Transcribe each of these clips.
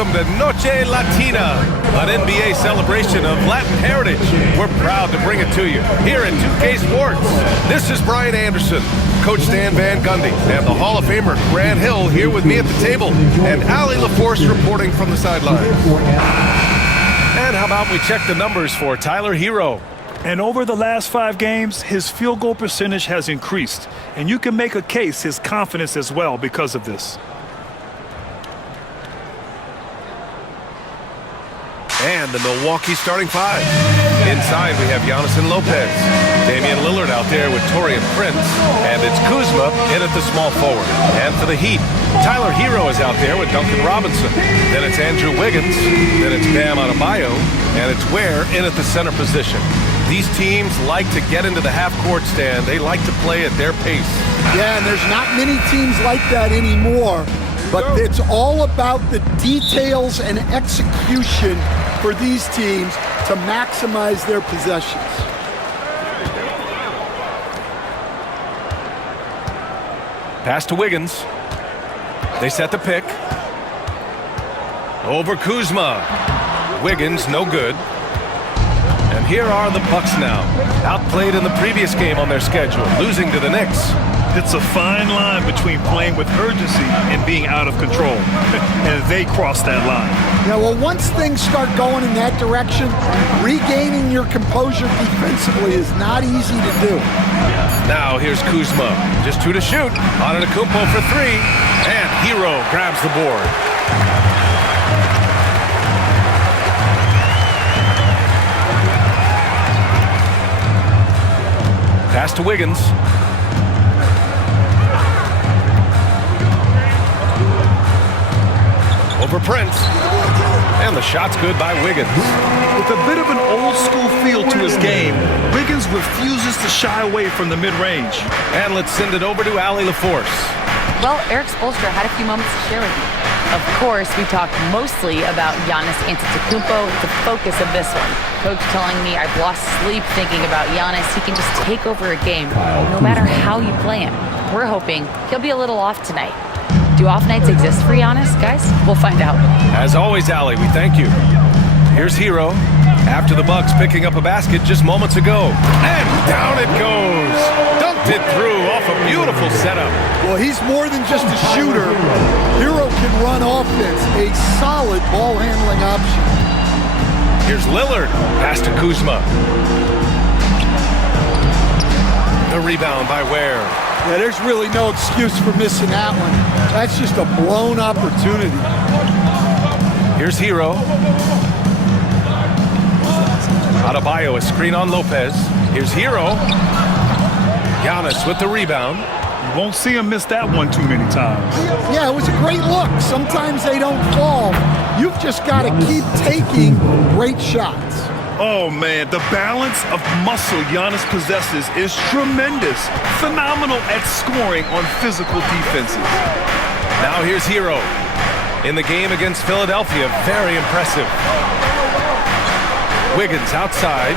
Welcome to Noche Latina, an NBA celebration of Latin heritage. We're proud to bring it to you here at 2K Sports. This is Brian Anderson, Coach Dan Van Gundy, and the Hall of Famer Grant Hill here with me at the table, and Allie LaForce reporting from the sidelines. And how about we check the numbers for Tyler Hero? And over the last 5 games, his field goal percentage has increased. And you can make a case his confidence as well because of this. And the Milwaukee starting 5. Inside, we have Giannis and Lopez. Damian Lillard out there with Taurean Prince. And it's Kuzma in at the small forward. And for the Heat, Tyler Hero is out there with Duncan Robinson. Then it's Andrew Wiggins. Then it's Bam Adebayo. And it's Ware in at the center position. These teams like to get into the half-court stand. They like to play at their pace. Yeah, and there's not many teams like that anymore. But it's all about the details and execution for these teams to maximize their possessions. Pass to Wiggins. They set the pick. Over Kuzma. Wiggins, no good. And here are the Bucks now. Outplayed in the previous game on their schedule, losing to the Knicks. It's a fine line between playing with urgency and being out of control. And they cross that line. Yeah, well, once things start going in that direction, regaining your composure defensively is not easy to do. Now here's Kuzma. Just 2 to shoot. Antetokounmpo for 3. And Hero grabs the board. Pass to Wiggins. Over Prince. And the shot's good by Wiggins. With a bit of an old-school feel to his game, Wiggins refuses to shy away from the mid-range. And let's send it over to Allie LaForce. Well, Eric Spoelstra had a few moments to share with you. Of course, we talked mostly about Giannis Antetokounmpo, the focus of this one. Coach telling me I've lost sleep thinking about Giannis. He can just take over a game, no matter how you play him. We're hoping he'll be a little off tonight. Do off nights exist for Giannis, guys? We'll find out. As always, Allie, we thank you. Here's Hero. After the Bucks picking up a basket just moments ago. And down it goes. Dunked it through off a beautiful setup. Well, he's more than just a shooter. Hero can run offense, a solid ball handling option. Here's Lillard. Pass to Kuzma. The rebound by Ware. Yeah, there's really no excuse for missing that one. That's just a blown opportunity. Here's Hero. Adebayo, a screen on Lopez. Here's Hero. Giannis with the rebound. You won't see him miss that one too many times. Yeah, it was a great look. Sometimes they don't fall. You've just got to keep taking great shots. Oh, man, the balance of muscle Giannis possesses is tremendous. Phenomenal at scoring on physical defenses. Now here's Hero. In the game against Philadelphia, very impressive. Wiggins outside.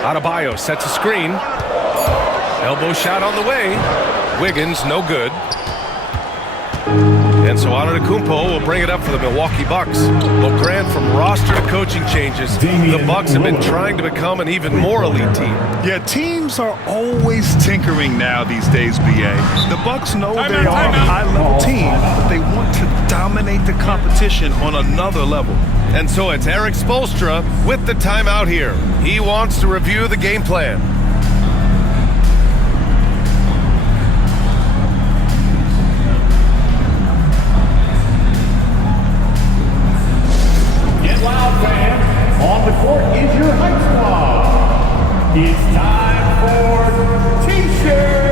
Adebayo sets a screen. Elbow shot on the way. Wiggins, no good. And so Antetokounmpo will bring it up for the Milwaukee Bucks. Well, Grant, from roster to coaching changes, the Bucks have been trying to become an even more elite team. Yeah, teams are always tinkering now these days, BA. The Bucks know they are a high-level team, but they want to dominate the competition on another level. And so it's Eric Spoelstra with the timeout here. He wants to review the game plan. Loud fans, on the court is your hype squad. It's time for T-shirts.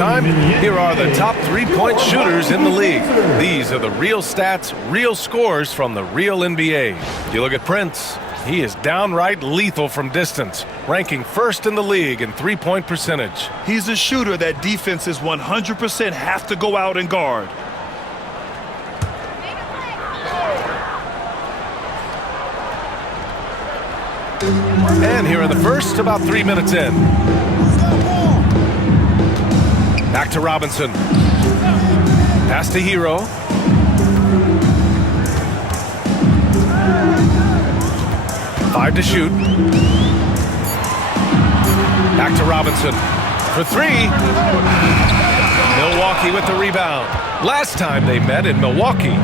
time, here are the top three-point shooters in the league. These are the real stats, real scores from the real NBA. You look at Prince. He is downright lethal from distance, ranking first in the league in three-point percentage. He's a shooter that defenses 100% have to go out and guard. And here are the first, about 3 minutes in. Back to Robinson. Pass to Hero. Five to shoot. Back to Robinson. For three. Milwaukee with the rebound. Last time they met in Milwaukee.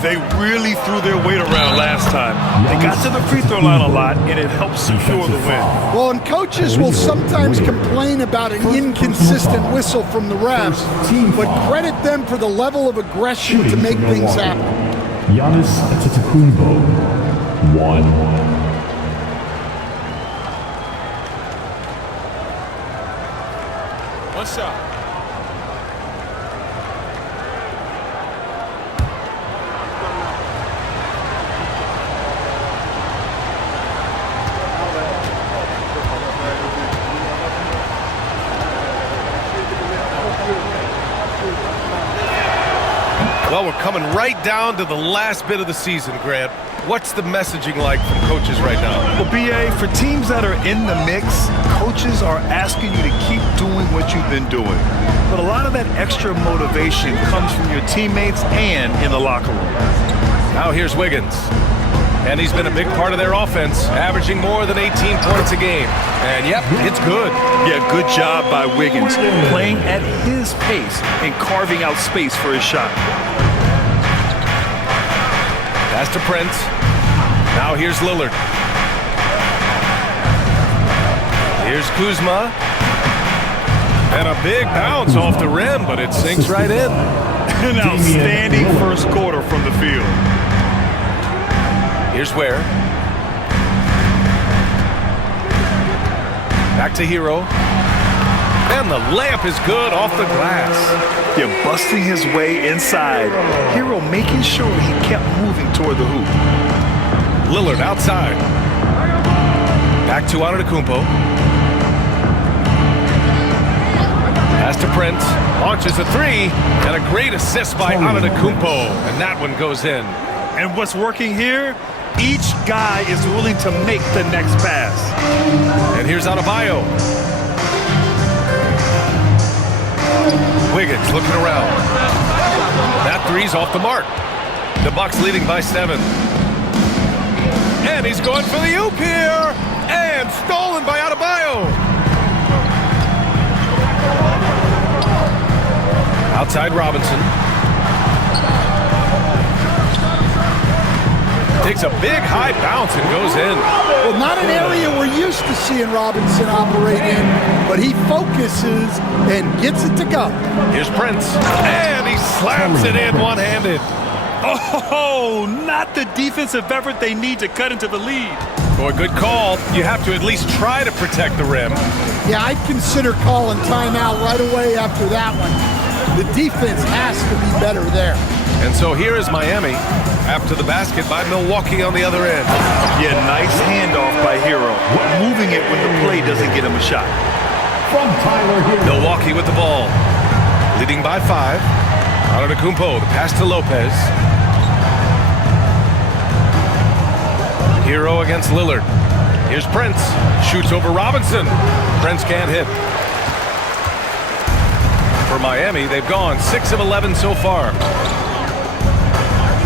They really threw their weight around last time. They got to the free throw line a lot, and it helped secure the win. Well, and coaches will sometimes complain about an inconsistent whistle from the refs, but credit them for the level of aggression to make things happen. Giannis Antetokounmpo, 1. One shot. Well, we're coming right down to the last bit of the season, Grant. What's the messaging like from coaches right now? Well, BA, for teams that are in the mix, coaches are asking you to keep doing what you've been doing. But a lot of that extra motivation comes from your teammates and in the locker room. Now here's Wiggins. And he's been a big part of their offense, averaging more than 18 points a game. And yep, it's good. Yeah, good job by Wiggins, playing at his pace and carving out space for his shot. Pass to Prince. Now here's Lillard. Here's Kuzma. And a big bounce off the rim, but it sinks right in. An outstanding first quarter from the field. Here's Ware. Back to Hero. And the layup is good off the glass. Yeah, busting his way inside. Hero making sure he kept moving toward the hoop. Lillard outside. Back to Antetokounmpo. Pass to Prince. Launches a three. And a great assist by Antetokounmpo. And that one goes in. And what's working here? Each guy is willing to make the next pass. And here's Adebayo. Wiggins looking around. That three's off the mark. The Bucks leading by 7. And he's going for the oop here. And stolen by Adebayo. Outside Robinson. Takes a big high bounce and goes in. Well, not an area we're used to seeing Robinson operate in, but he focuses and gets it to go. Here's Prince. And he slams it in one-handed. Oh, not the defensive effort they need to cut into the lead. Boy, good call. You have to at least try to protect the rim. Yeah, I'd consider calling timeout right away after that one. The defense has to be better there. And so here is Miami after the basket by Milwaukee on the other end. Yeah, nice handoff by Hero. Moving it when the play doesn't get him a shot. From Tyler Hero. Milwaukee with the ball. Leading by 5. Antetokounmpo, the pass to Lopez. Hero against Lillard. Here's Prince. Shoots over Robinson. Prince can't hit. For Miami, they've gone 6 of 11 so far.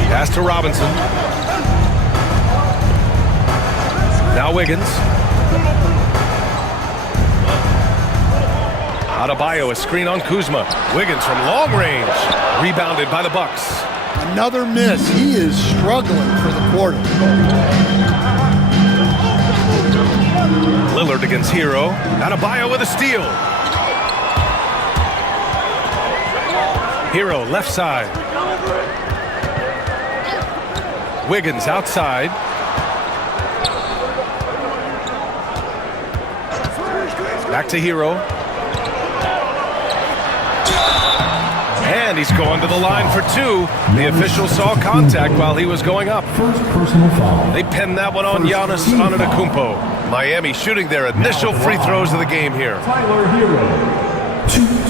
Pass to Robinson. Now Wiggins. Adebayo, a screen on Kuzma. Wiggins from long range. Rebounded by the Bucks. Another miss. He is struggling for the quarter. Lillard against Hero. Adebayo with a steal. Hero left side. Wiggins outside. Back to Hero. And he's going to the line for two. The official saw contact while he was going up. First personal foul. They pinned that one on Giannis Antetokounmpo. Miami shooting their initial free throws of the game here. Tyler Hero. 2.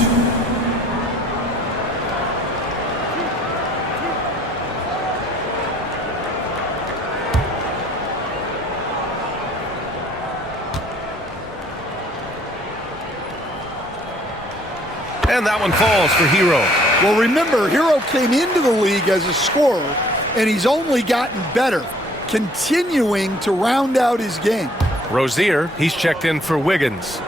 And that one falls for Hero. Well, remember, Hero came into the league as a scorer, and he's only gotten better, continuing to round out his game. Rozier, he's checked in for Wiggins.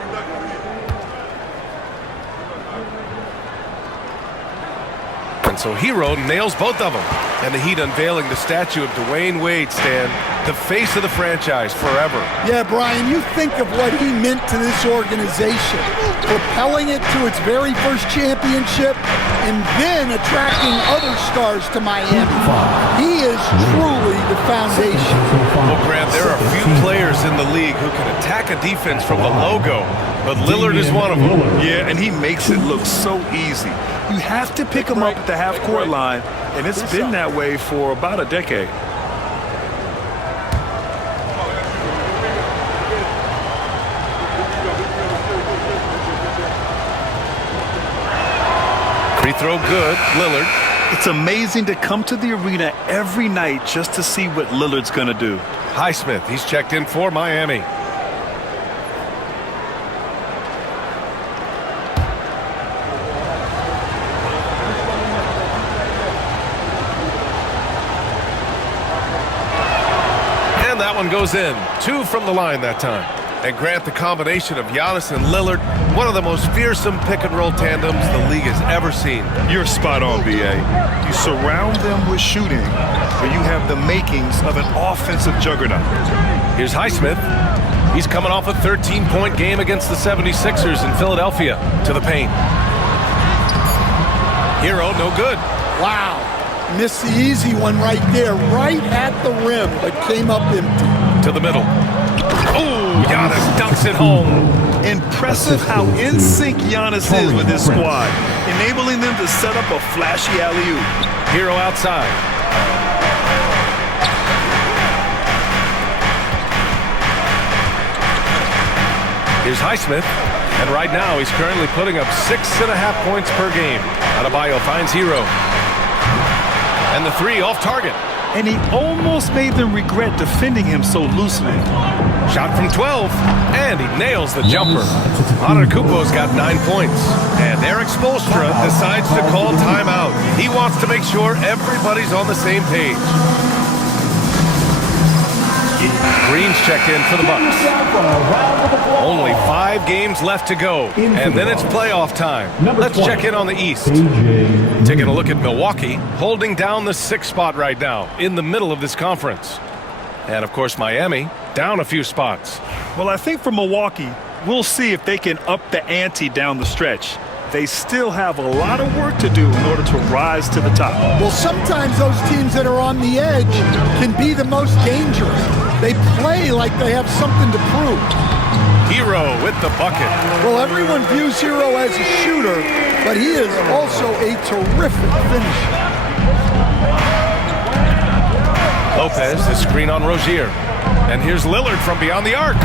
And so Hero nails both of them. And the Heat unveiling the statue of Dwayne Wade, Stan, the face of the franchise forever. Yeah, Brian, you think of what he meant to this organization, propelling it to its very first championship and then attracting other stars to Miami. He is truly the foundation. Well, Grant, there are few players in the league who can attack a defense from the logo, but Lillard is one of them. Yeah, and he makes it look so easy. You have to pick him up at the half-court line, and it's been that way for about a decade. Free throw good, Lillard. It's amazing to come to the arena every night just to see what Lillard's going to do. Highsmith, he's checked in for Miami. And that one goes in. 2 from the line that time. And Grant, the combination of Giannis and Lillard, one of the most fearsome pick-and-roll tandems the league has ever seen. You're spot on, B.A. You surround them with shooting, but you have the makings of an offensive juggernaut. Here's Highsmith. He's coming off a 13-point game against the 76ers in Philadelphia. To the paint. Hero, no good. Wow. Missed the easy one right there, right at the rim, but came up empty. To the middle. Oh, Giannis dunks it home. Impressive how in sync Giannis is with his squad, enabling them to set up a flashy alley-oop. Hero outside. Here's Highsmith, and right now he's currently putting up 6.5 points per game. Adebayo finds Hero. And the 3 off target. And he almost made them regret defending him so loosely. Shot from 12, and he nails the jumper. Antetokounmpo's got 9 points. And Eric Spoelstra decides to call timeout. He wants to make sure everybody's on the same page. Green's checked in for the Bucks. Only 5 games left to go, and then it's playoff time. Let's check in on the East. Taking a look at Milwaukee, holding down the 6th spot right now, in the middle of this conference. And, of course, Miami, down a few spots. Well, I think for Milwaukee, we'll see if they can up the ante down the stretch. They still have a lot of work to do in order to rise to the top. Well, sometimes those teams that are on the edge can be the most dangerous. They play like they have something to prove. Hero with the bucket. Well, everyone views Hero as a shooter, but he is also a terrific finisher. Lopez, the screen on Rozier. And here's Lillard from beyond the arc.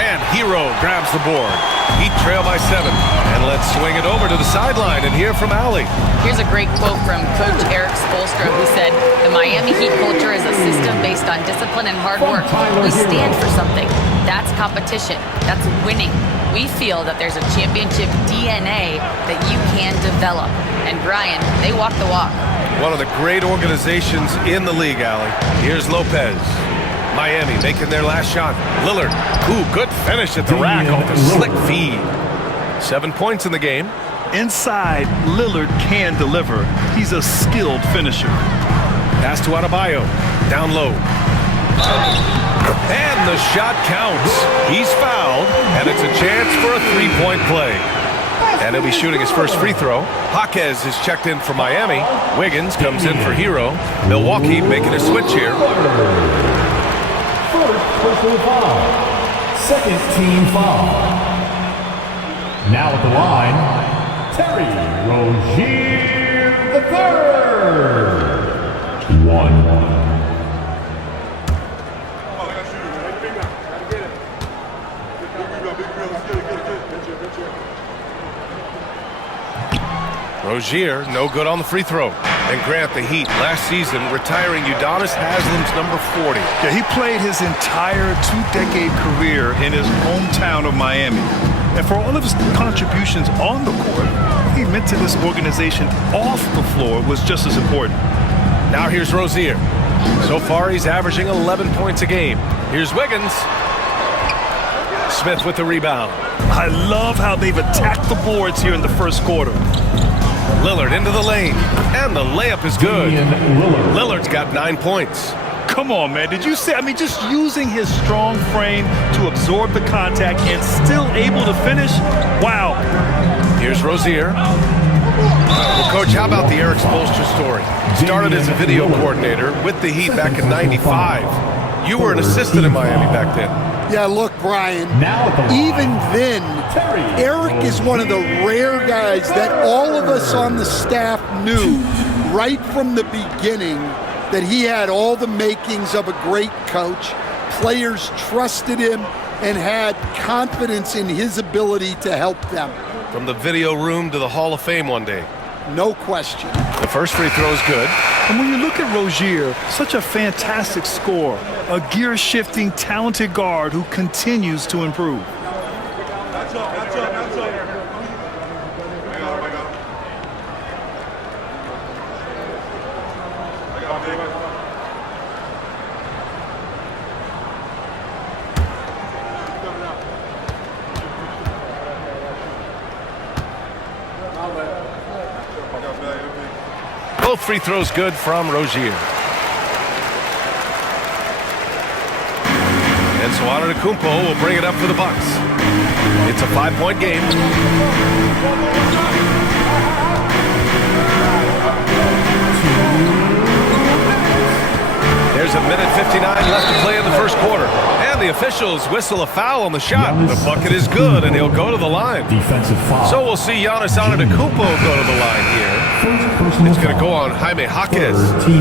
And Hero grabs the board. Heat trail by 7. And let's swing it over to the sideline and hear from Allie. Here's a great quote from Coach Eric Spoelstra, who said, "The Miami Heat culture is a system based on discipline and hard work. We stand for something. That's competition. That's winning. We feel that there's a championship DNA that you can develop." And Brian, they walk the walk. One of the great organizations in the league, Allie. Here's Lopez. Miami making their last shot. Lillard. Ooh, good finish at the rack off the slick feed. 7 points in the game. Inside, Lillard can deliver. He's a skilled finisher. Pass to Adebayo. Down low. And the shot counts. He's fouled, and it's a chance for a 3-point play. And he'll be shooting his first free throw. Jaquez is checked in for Miami. Wiggins comes in for Hero. Milwaukee making a switch here. First personal foul. Second team foul. Now at the line, Terry Rozier third. 1. Rozier, no good on the free throw. And Grant, the Heat, last season, retiring Udonis Haslem's number 40. Yeah, he played his entire two-decade career in his hometown of Miami. And for all of his contributions on the court, he meant to this organization off the floor was just as important. Now here's Rozier. So far, he's averaging 11 points a game. Here's Wiggins. Smith with the rebound. I love how they've attacked the boards here in the first quarter. Lillard into the lane, and the layup is good. Lillard's got 9 points. Come on, man. Did you see? I mean, just using his strong frame to absorb the contact and still able to finish. Wow. Here's Rozier. Well, Coach, how about the Eric Spoelstra story? Started as a video coordinator with the Heat back in '95. You were an assistant in Miami back then. Yeah, look, Brian, even then, Eric is one of the rare guys that all of us on the staff knew right from the beginning that he had all the makings of a great coach. Players trusted him and had confidence in his ability to help them. From the video room to the Hall of Fame one day. No question. The first free throw is good. And when you look at Rozier, such a fantastic scorer, a gear-shifting, talented guard who continues to improve. Both free throws good from Rozier. And so Antetokounmpo will bring it up for the Bucks. It's a 5-point game. There's a minute 59 left to play in the first quarter. And the officials whistle a foul on the shot. The bucket is good, and he'll go to the line. Defensive foul. So we'll see Giannis Antetokounmpo go to the line here. It's going to go on Jaime Jaquez.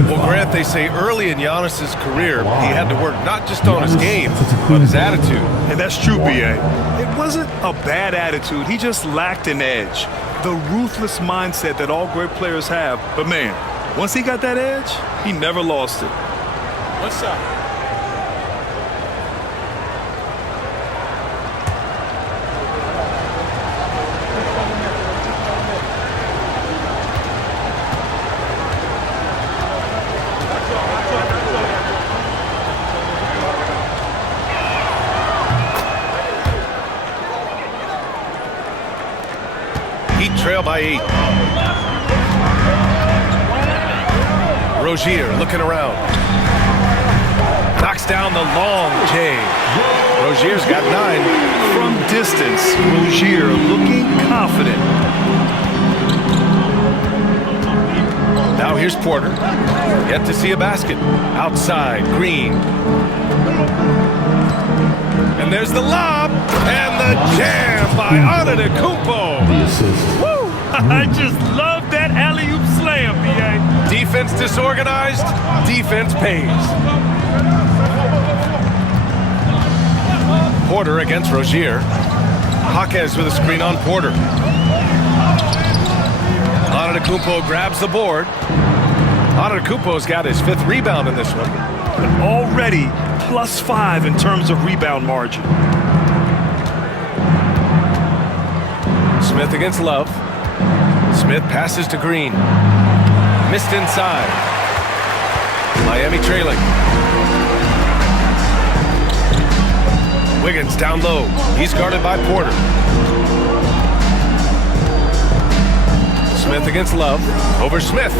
Well, Grant, they say early in Giannis's career, he had to work not just on his game, but his attitude. And that's true, B.A. It wasn't a bad attitude. He just lacked an edge. The ruthless mindset that all great players have. But, man, once he got that edge, he never lost it. What's up? Heat trail by 8. Rozier looking around. Knocks down the long J. Rozier's got 9. From distance, Rozier looking confident. Now here's Porter. Yet to see a basket. Outside, Green. And there's the lob. And the jam by Antetokounmpo. The assist. Woo! I just love that alley-oop slam, B.A. Defense disorganized. Defense pays. Porter against Rozier. Jaquez with a screen on Porter. Antetokounmpo grabs the board. Antetokounmpo's got his 5th rebound in this one. And already +5 in terms of rebound margin. Smith against Love. Smith passes to Green. Missed inside. Miami trailing. Wiggins down low. He's guarded by Porter. Smith against Love. Over Smith.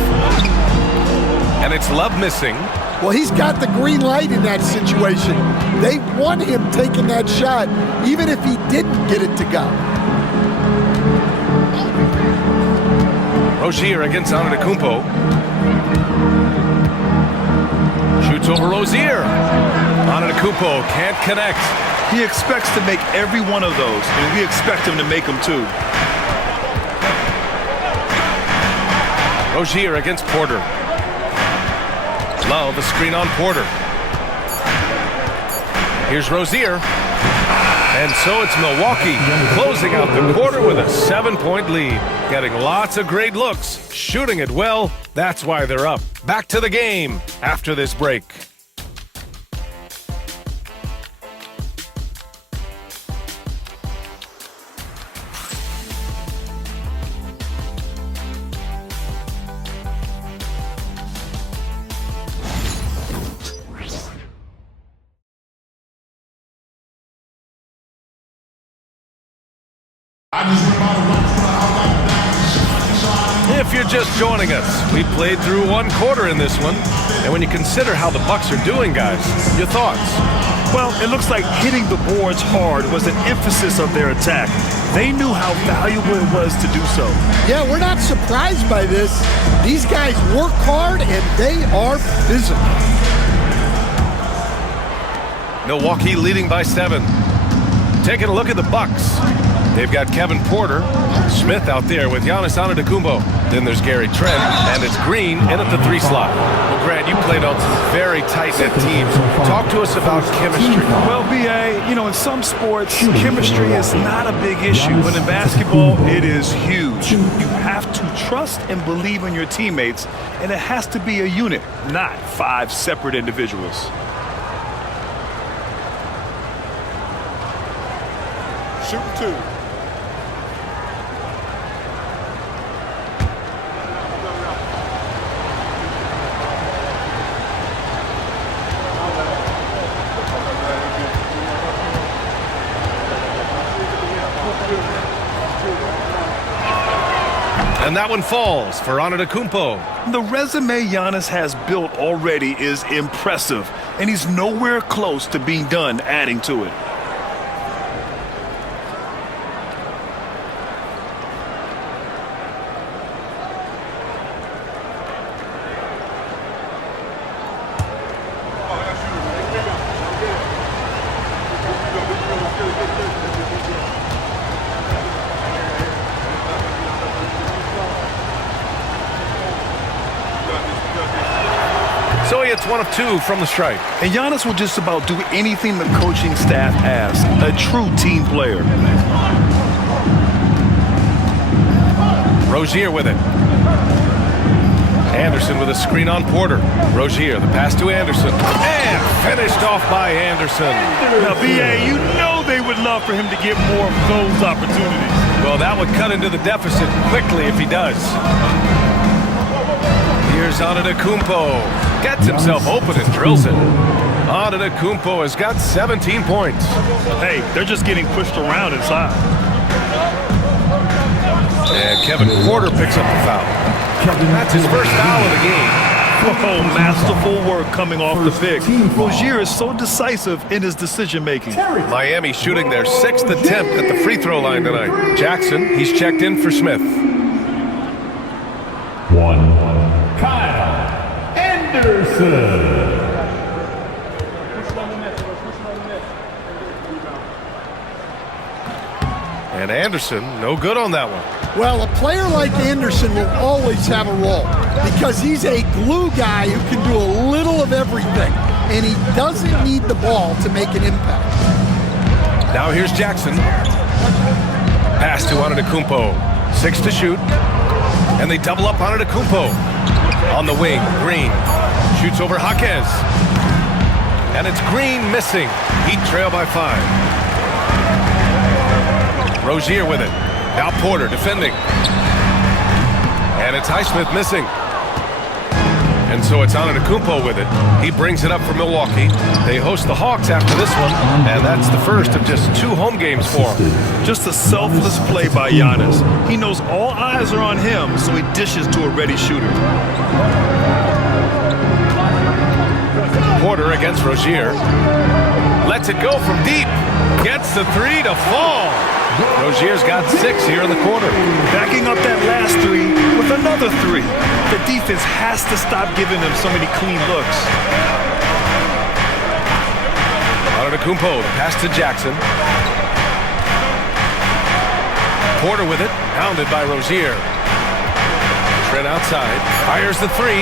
And it's Love missing. Well, he's got the green light in that situation. They want him taking that shot, even if he didn't get it to go. Rozier against Antetokounmpo. Shoots over Rozier. Antetokounmpo can't connect. He expects to make every one of those, and we expect him to make them too. Rozier against Porter. Love a screen on Porter. Here's Rozier. And so it's Milwaukee closing out the quarter with a 7-point lead. Getting lots of great looks, shooting it well. That's why they're up. Back to the game after this break. If you're just joining us, we played through one quarter in this one. And when you consider how the Bucks are doing, guys, your thoughts? Well, it looks like hitting the boards hard was an emphasis of their attack. They knew how valuable it was to do so. Yeah, we're not surprised by this. These guys work hard and they are physical. Milwaukee leading by 7. Taking a look at the Bucks. They've got Kevin Porter, Smith out there with Giannis Antetokounmpo. Then there's Gary Trent, and it's Green in at the 3 slot. Well, Grant, you played on some very tight-knit teams. Talk to us about chemistry. Well, B.A., you know, in some sports, chemistry is not a big issue, but in basketball, it is huge. You have to trust and believe in your teammates, and it has to be a unit, not 5 separate individuals. Shooting 2. And that one falls for Antetokounmpo. The resume Giannis has built already is impressive, and he's nowhere close to being done adding to it. So he hits 1 of 2 from the stripe. And Giannis will just about do anything the coaching staff asks. A true team player. Rozier with it. Anderson with a screen on Porter. Rozier, the pass to Anderson. And finished off by Anderson. Now, B.A., you know they would love for him to get more of those opportunities. Well, that would cut into the deficit quickly if he does. Here's Antetokounmpo. Gets himself open and drills it. Antetokounmpo has got 17 points. Hey, they're just getting pushed around inside. And Kevin Porter picks up the foul. That's his first foul of the game. Oh, masterful work coming off the pick. Rozier is so decisive in his decision-making. Miami shooting their 6th attempt at the free throw line tonight. Jackson, he's checked in for Smith. 1. Kyle Anderson. And Anderson, no good on that one. Well, a player like Anderson will always have a role because he's a glue guy who can do a little of everything, and he doesn't need the ball to make an impact. Now here's Jackson. Pass to Antetokounmpo. 6 to shoot. And they double up Antetokounmpo. On the wing, Green shoots over Jaquez. And it's Green missing. Heat trail by 5. Rozier with it. Now Porter defending. And it's Highsmith missing. And so it's Antetokounmpo with it. He brings it up for Milwaukee. They host the Hawks after this one, and that's the first of just 2 home games for him. Just a selfless play by Giannis. He knows all eyes are on him, so he dishes to a ready shooter. Porter against Rozier. Lets it go from deep. Gets the 3 to fall. Rozier's got 6 here in the quarter. Backing up that last 3 with another 3. The defense has to stop giving them so many clean looks. Antetokounmpo, the pass to Jackson. Porter with it, pounded by Rozier. Trent outside, fires the three,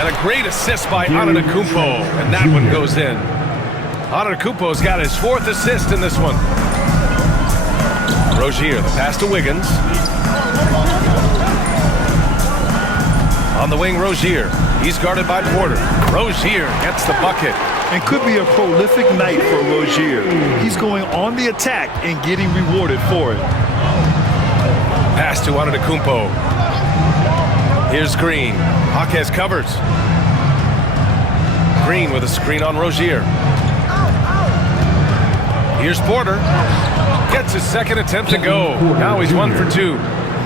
and a great assist by Antetokounmpo, and that one goes in. Antetokounmpo's got his 4th assist in this one. Rozier, the pass to Wiggins. On the wing, Rozier. He's guarded by Porter. Rozier gets the bucket. And could be a prolific night for Rozier. He's going on the attack and getting rewarded for it. Pass to Antetokounmpo. Here's Green. Jaquez covers. Green with a screen on Rozier. Here's Porter. Gets his 2nd attempt to go. Now he's 1 for 2.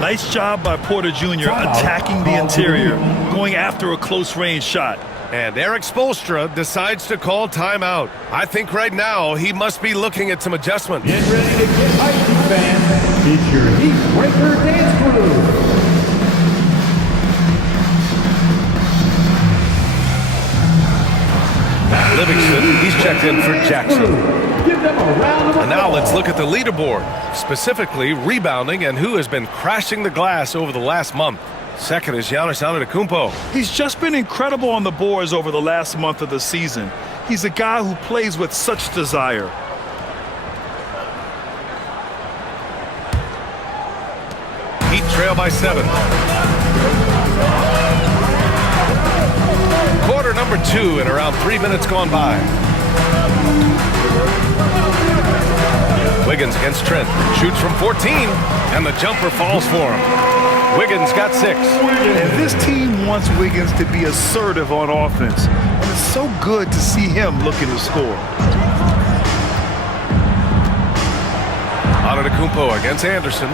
Nice job by Porter Jr. attacking the interior, going after a close-range shot. And Eric Spoelstra decides to call timeout. I think right now he must be looking at some adjustments. Get ready to get hyped, fans. It's your Heat Breaker Dance Crew. Livingston, he's checked in for Jackson. Give them a round of applause. And now let's look at the leaderboard, specifically rebounding and who has been crashing the glass over the last month. Second is Giannis Antetokounmpo. He's just been incredible on the boards over the last month of the season. He's a guy who plays with such desire. Heat trail by 7. Quarter number 2 and around 3 minutes gone by. Wiggins against Trent. Shoots from 14, and the jumper falls for him. Wiggins got 6. And this team wants Wiggins to be assertive on offense. And it's so good to see him looking to score. Antetokounmpo against Anderson.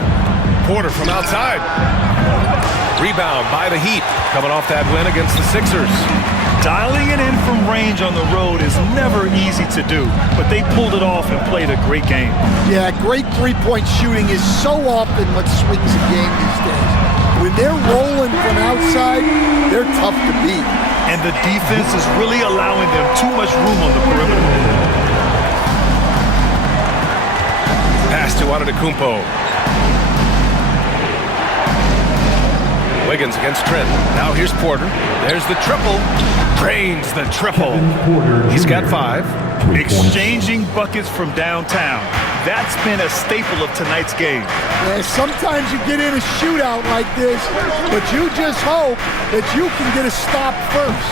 Porter from outside. Rebound by the Heat, coming off that win against the Sixers. Dialing it in from range on the road is never easy to do, but they pulled it off and played a great game. Yeah, great three-point shooting is so often what swings a game these days. When they're rolling from outside, they're tough to beat. And the defense is really allowing them too much room on the perimeter. Pass to Antetokounmpo. Wiggins against Trent. Now here's Porter. There's the triple. Drains the triple. He's got 5. Exchanging buckets from downtown. That's been a staple of tonight's game. Yeah, sometimes you get in a shootout like this, but you just hope that you can get a stop first.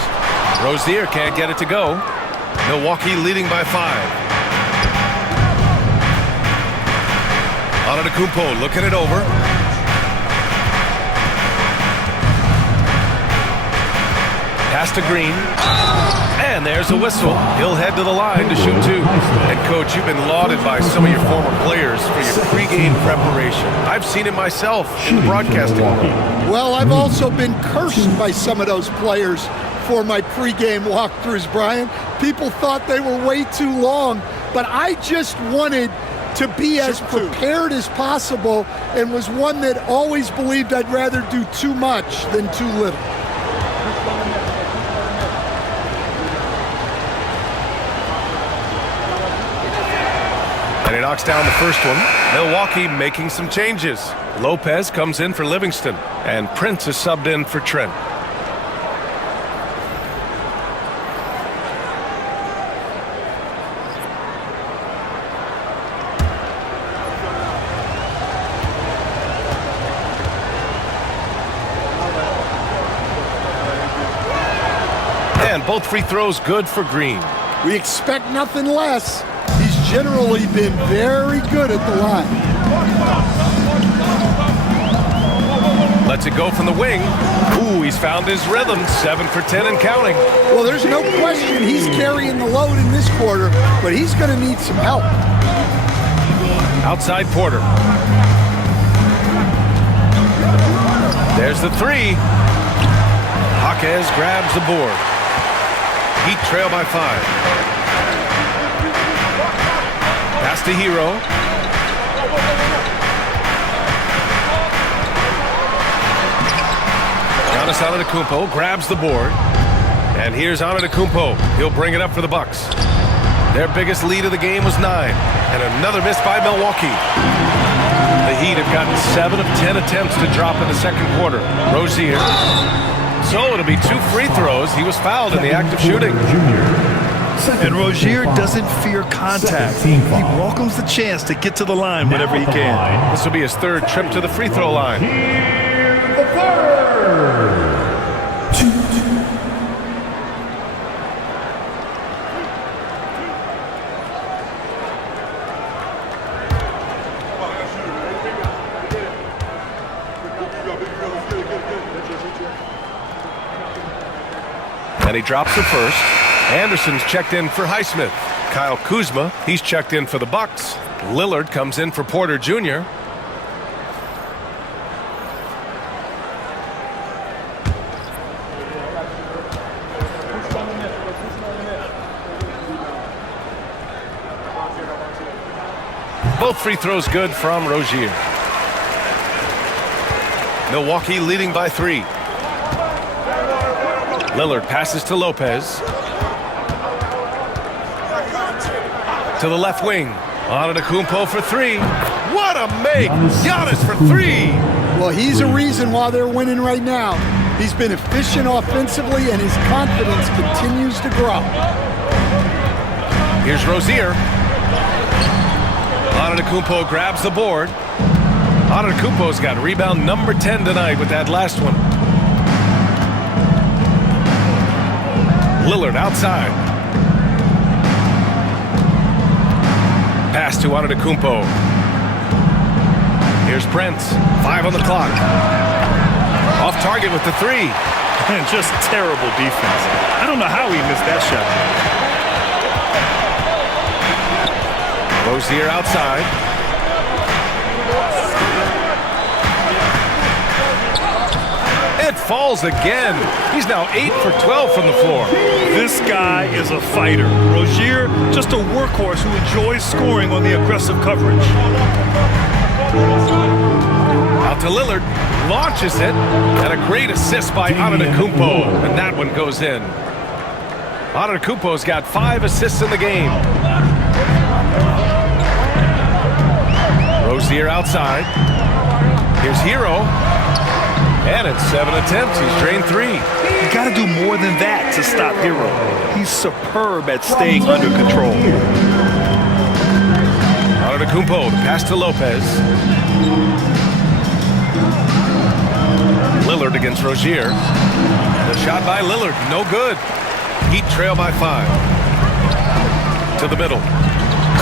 Rozier can't get it to go. Milwaukee leading by 5. Antetokounmpo looking it over. Pass to Green. And there's a whistle. He'll head to the line to shoot 2. And Coach, you've been lauded by some of your former players for your pregame preparation. I've seen it myself in the broadcasting world. Well, I've also been cursed by some of those players for my pregame walkthroughs, Brian. People thought they were way too long, but I just wanted to be as prepared as possible and was one that always believed I'd rather do too much than too little. And he knocks down the first one. Milwaukee making some changes. Lopez comes in for Livingston, and Prince is subbed in for Trent. And both free throws good for Green. We expect nothing less. He's generally been very good at the line. Lets it go from the wing. Ooh, he's found his rhythm. 7 for 10 and counting. Well, there's no question he's carrying the load in this quarter, but he's going to need some help. Outside Porter. There's the 3. Jaquez grabs the board. Heat trail by 5. Pass to Hero. Giannis Antetokounmpo grabs the board. And here's Antetokounmpo. He'll bring it up for the Bucks. Their biggest lead of the game was 9. And another miss by Milwaukee. The Heat have gotten 7 of 10 attempts to drop in the second quarter. Rozier. So it'll be 2 free throws. He was fouled in the act of shooting. And Rozier doesn't fear contact. He welcomes the chance to get to the line whenever he can. This will be his 3rd trip to the free throw line. Here, the third. And he drops the first. Anderson's checked in for Highsmith. Kyle Kuzma, he's checked in for the Bucks. Lillard comes in for Porter Jr. Both free throws good from Rozier. Milwaukee leading by 3. Lillard passes to Lopez. To the left wing. Antetokounmpo for 3. What a make! Giannis for 3! Well, he's a reason why they're winning right now. He's been efficient offensively, and his confidence continues to grow. Here's Rozier. Antetokounmpo grabs the board. Antetokounmpo's got rebound number 10 tonight with that last one. Lillard outside. Pass to Antetokounmpo. Here's Prince. 5 on the clock. Off target with the 3. And just terrible defense. I don't know how he missed that shot. Rozier outside. It falls again. He's now 8 for 12 from the floor. This guy is a fighter. Rozier, just a workhorse who enjoys scoring on the aggressive coverage. Out to Lillard. Launches it. And a great assist by Antetokounmpo. And that one goes in. Antetokounmpo's got 5 assists in the game. Rozier outside. Here's Hero. And in 7 attempts, he's drained 3. You got to do more than that to stop Hero. He's superb at staying under control. Antetokounmpo, the pass to Lopez. Lillard against Rozier. The shot by Lillard, no good. Heat trail by 5. To the middle.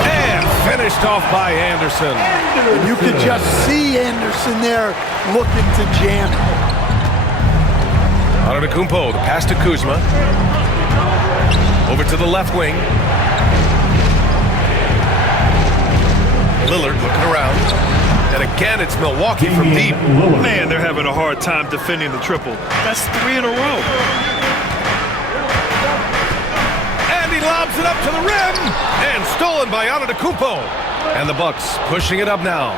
And finished off by Anderson. And you could just see Anderson there looking to jam it. Antetokounmpo, the pass to Kuzma. Over to the left wing. Lillard looking around. And again, it's Milwaukee from deep. Man, they're having a hard time defending the triple. That's 3 in a row. And he lobs it up to the rim. And stolen by Antetokounmpo. And the Bucks pushing it up now.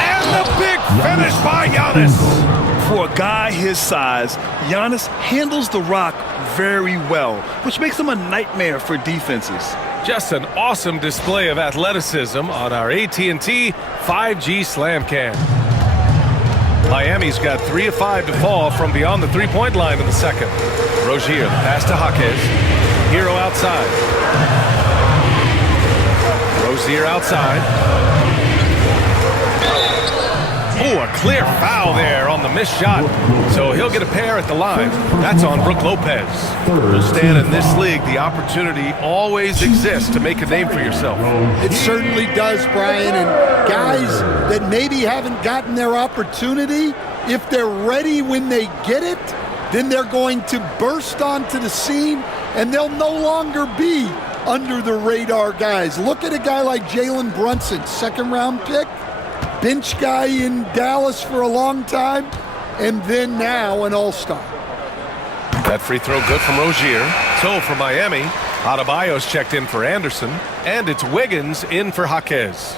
And the big finish by Giannis. For a guy his size, Giannis handles the rock very well, which makes him a nightmare for defenses. Just an awesome display of athleticism on our AT&T 5G Slam Cam. Miami's got 3 of 5 to fall from beyond the three-point line in the second. Rozier, the pass to Jaquez. Hero outside. Rozier outside. Oh, a clear foul there on the missed shot. So he'll get a pair at the line. That's on Brook Lopez. Stan, in this league, the opportunity always exists to make a name for yourself. It certainly does, Brian. And guys that maybe haven't gotten their opportunity, if they're ready when they get it, then they're going to burst onto the scene, and they'll no longer be under the radar guys. Look at a guy like Jalen Brunson, 2nd-round pick. Bench guy in Dallas for a long time, and then now an all-star. That free throw good from Rozier. So for Miami, Adebayo's checked in for Anderson, and it's Wiggins in for Jaquez.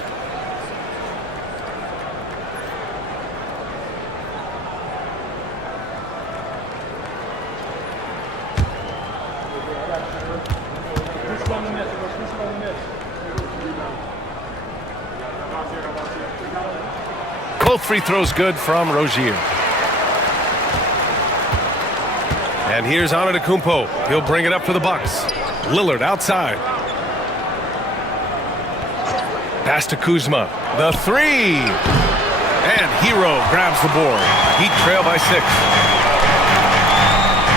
Both free throws good from Rozier. And here's Antetokounmpo. He'll bring it up for the Bucks. Lillard outside. Pass to Kuzma. The three. And Hero grabs the board. Heat trail by 6.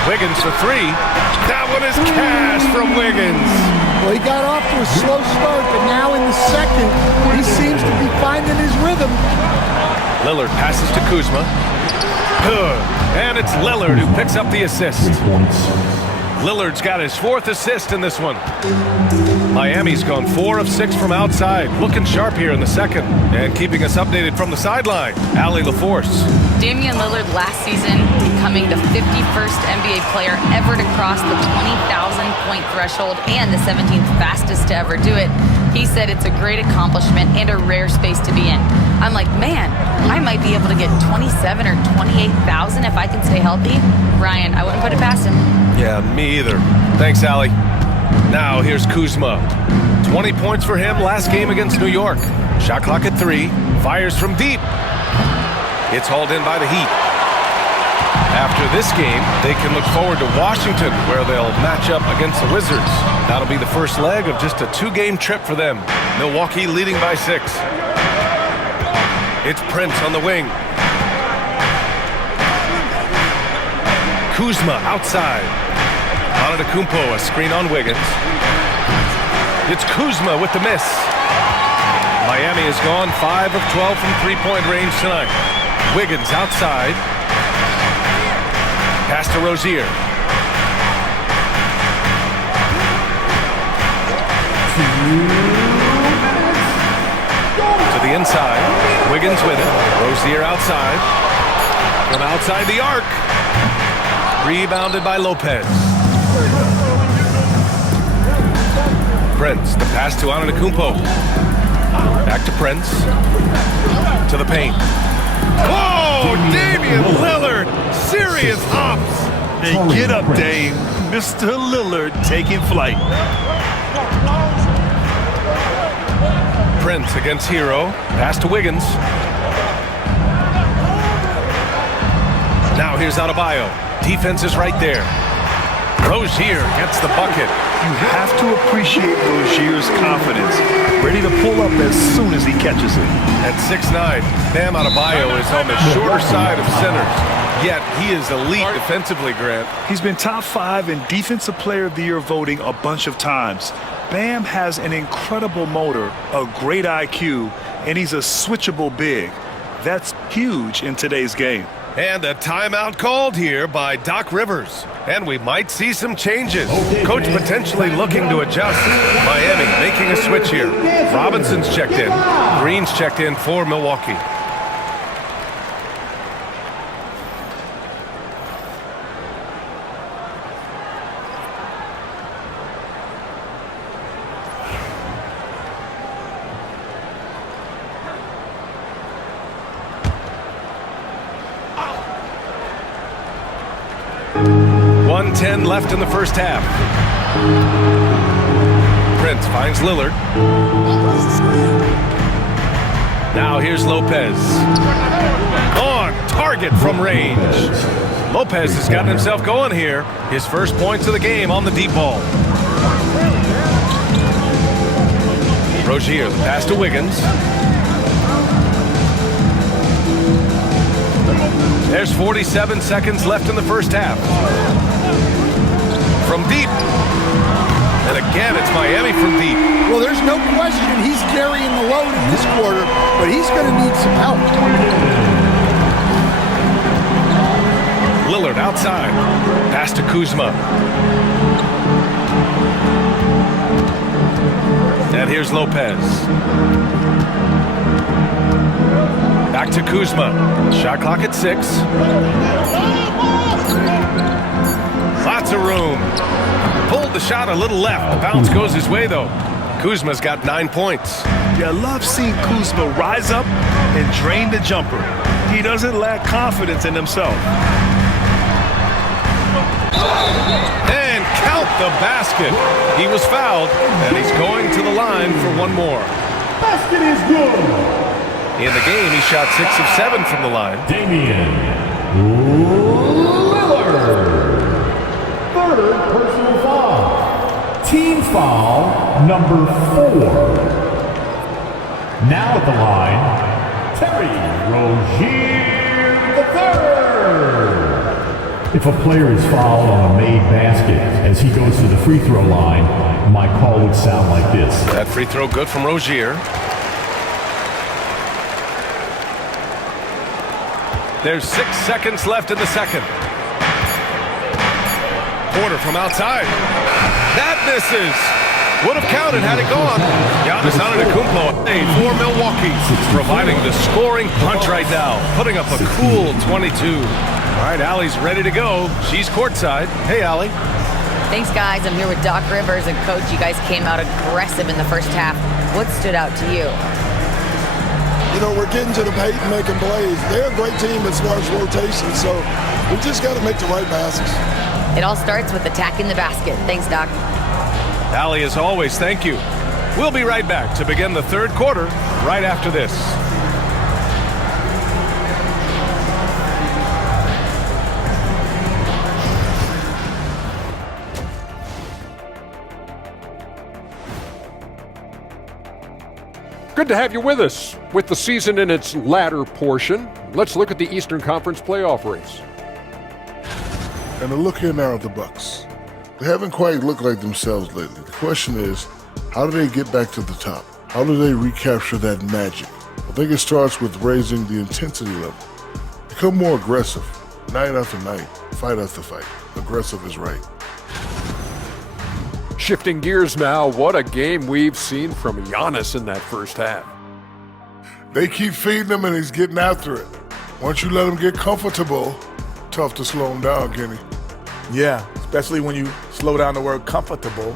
Wiggins for 3. That one is cash from Wiggins. Well, he got off to a slow start, but now in the second, he seems to be finding his rhythm. Lillard passes to Kuzma. Good. And it's Lillard who picks up the assist. Lillard's got his 4th assist in this one. Miami's gone 4 of 6 from outside. Looking sharp here in the second. And keeping us updated from the sideline, Allie LaForce. Damian Lillard last season becoming the 51st NBA player ever to cross the 20,000-point threshold and the 17th fastest to ever do it. He said it's a great accomplishment and a rare space to be in. I'm like, man, I might be able to get 27 or 28,000 if I can stay healthy. Ryan, I wouldn't put it past him. Yeah, me either. Thanks, Allie. Now here's Kuzma. 20 points for him last game against New York. Shot clock at 3. Fires from deep. It's hauled in by the Heat. After this game, they can look forward to Washington, where they'll match up against the Wizards. That'll be the first leg of just a 2-game trip for them. Milwaukee leading by 6. It's Prince on the wing. Kuzma outside. Antetokounmpo, a screen on Wiggins. It's Kuzma with the miss. Miami has gone 5 of 12 from three-point range tonight. Wiggins outside. Pass to Rozier. To the inside. Wiggins with it. Rozier outside. From outside the arc. Rebounded by Lopez. Prince, the pass to Antetokounmpo. Back to Prince. To the paint. Whoa! Damian Lillard! Serious hops! Hey, get up, Dame. Mr. Lillard taking flight. Prince against Hero. Pass to Wiggins. Now here's Adebayo. Defense is right there. Rozier gets the bucket. You have to appreciate Rozier's confidence. Ready to pull up as soon as he catches it. At 6'9", Bam Adebayo is on the shorter side of centers. Yet he is elite defensively, Grant. He's been top 5 in Defensive Player of the Year voting a bunch of times. Bam has an incredible motor, a great IQ, and he's a switchable big. That's huge in today's game. And a timeout called here by Doc Rivers. And we might see some changes. Coach potentially looking to adjust. Miami making a switch here. Robinson's checked in. Green's checked in for Milwaukee. .10 left in the first half. Prince finds Lillard. Now here's Lopez. On target from range. Lopez has gotten himself going here. His first points of the game on the deep ball. Rozier, the pass to Wiggins. There's 47 seconds left in the first half. From deep. And again, it's Miami from deep. Well, there's no question he's carrying the load in this quarter, but he's going to need some help. Lillard outside. Pass to Kuzma. And here's Lopez. Back to Kuzma. Shot clock at 6. Lots of room. Pulled the shot a little left. The bounce goes his way, though. Kuzma's got 9 points. Yeah, I love seeing Kuzma rise up and drain the jumper. He doesn't lack confidence in himself. And count the basket. He was fouled, and he's going to the line for one more. Basket is good. In the game, he shot 6 of 7 from the line. Damian Lillard. Third personal foul. Team foul number 4. Now at the line, Terry Rozier III. If a player is fouled on a made basket as he goes to the free throw line, my call would sound like this. That free throw good from Rozier. There's 6 seconds left in the second. Porter from outside. That misses. Would have counted had it gone. Giannis Antetokounmpo for Milwaukee, providing the scoring punch right now, putting up a cool 22. All right, Allie's ready to go. She's courtside. Hey, Allie. Thanks, guys. I'm here with Doc Rivers and Coach. You guys came out aggressive in the first half. What stood out to you? You know, we're getting to the paint and making plays. They're a great team as far as rotation, so we just got to make the right passes. It all starts with attacking the basket. Thanks, Doc. Allie, as always, thank you. We'll be right back to begin the third quarter right after this. Good to have you with us. With the season in its latter portion, let's look at the Eastern Conference playoff race. And a look here now at the Bucks. They haven't quite looked like themselves lately. The question is, how do they get back to the top? How do they recapture that magic? I think it starts with raising the intensity level. Become more aggressive, night after night, fight after fight. Aggressive is right. Shifting gears now, what a game we've seen from Giannis in that first half. They keep feeding him and he's getting after it. Once you let him get comfortable, tough to slow him down, Kenny. Yeah, especially when you slow down the word comfortable.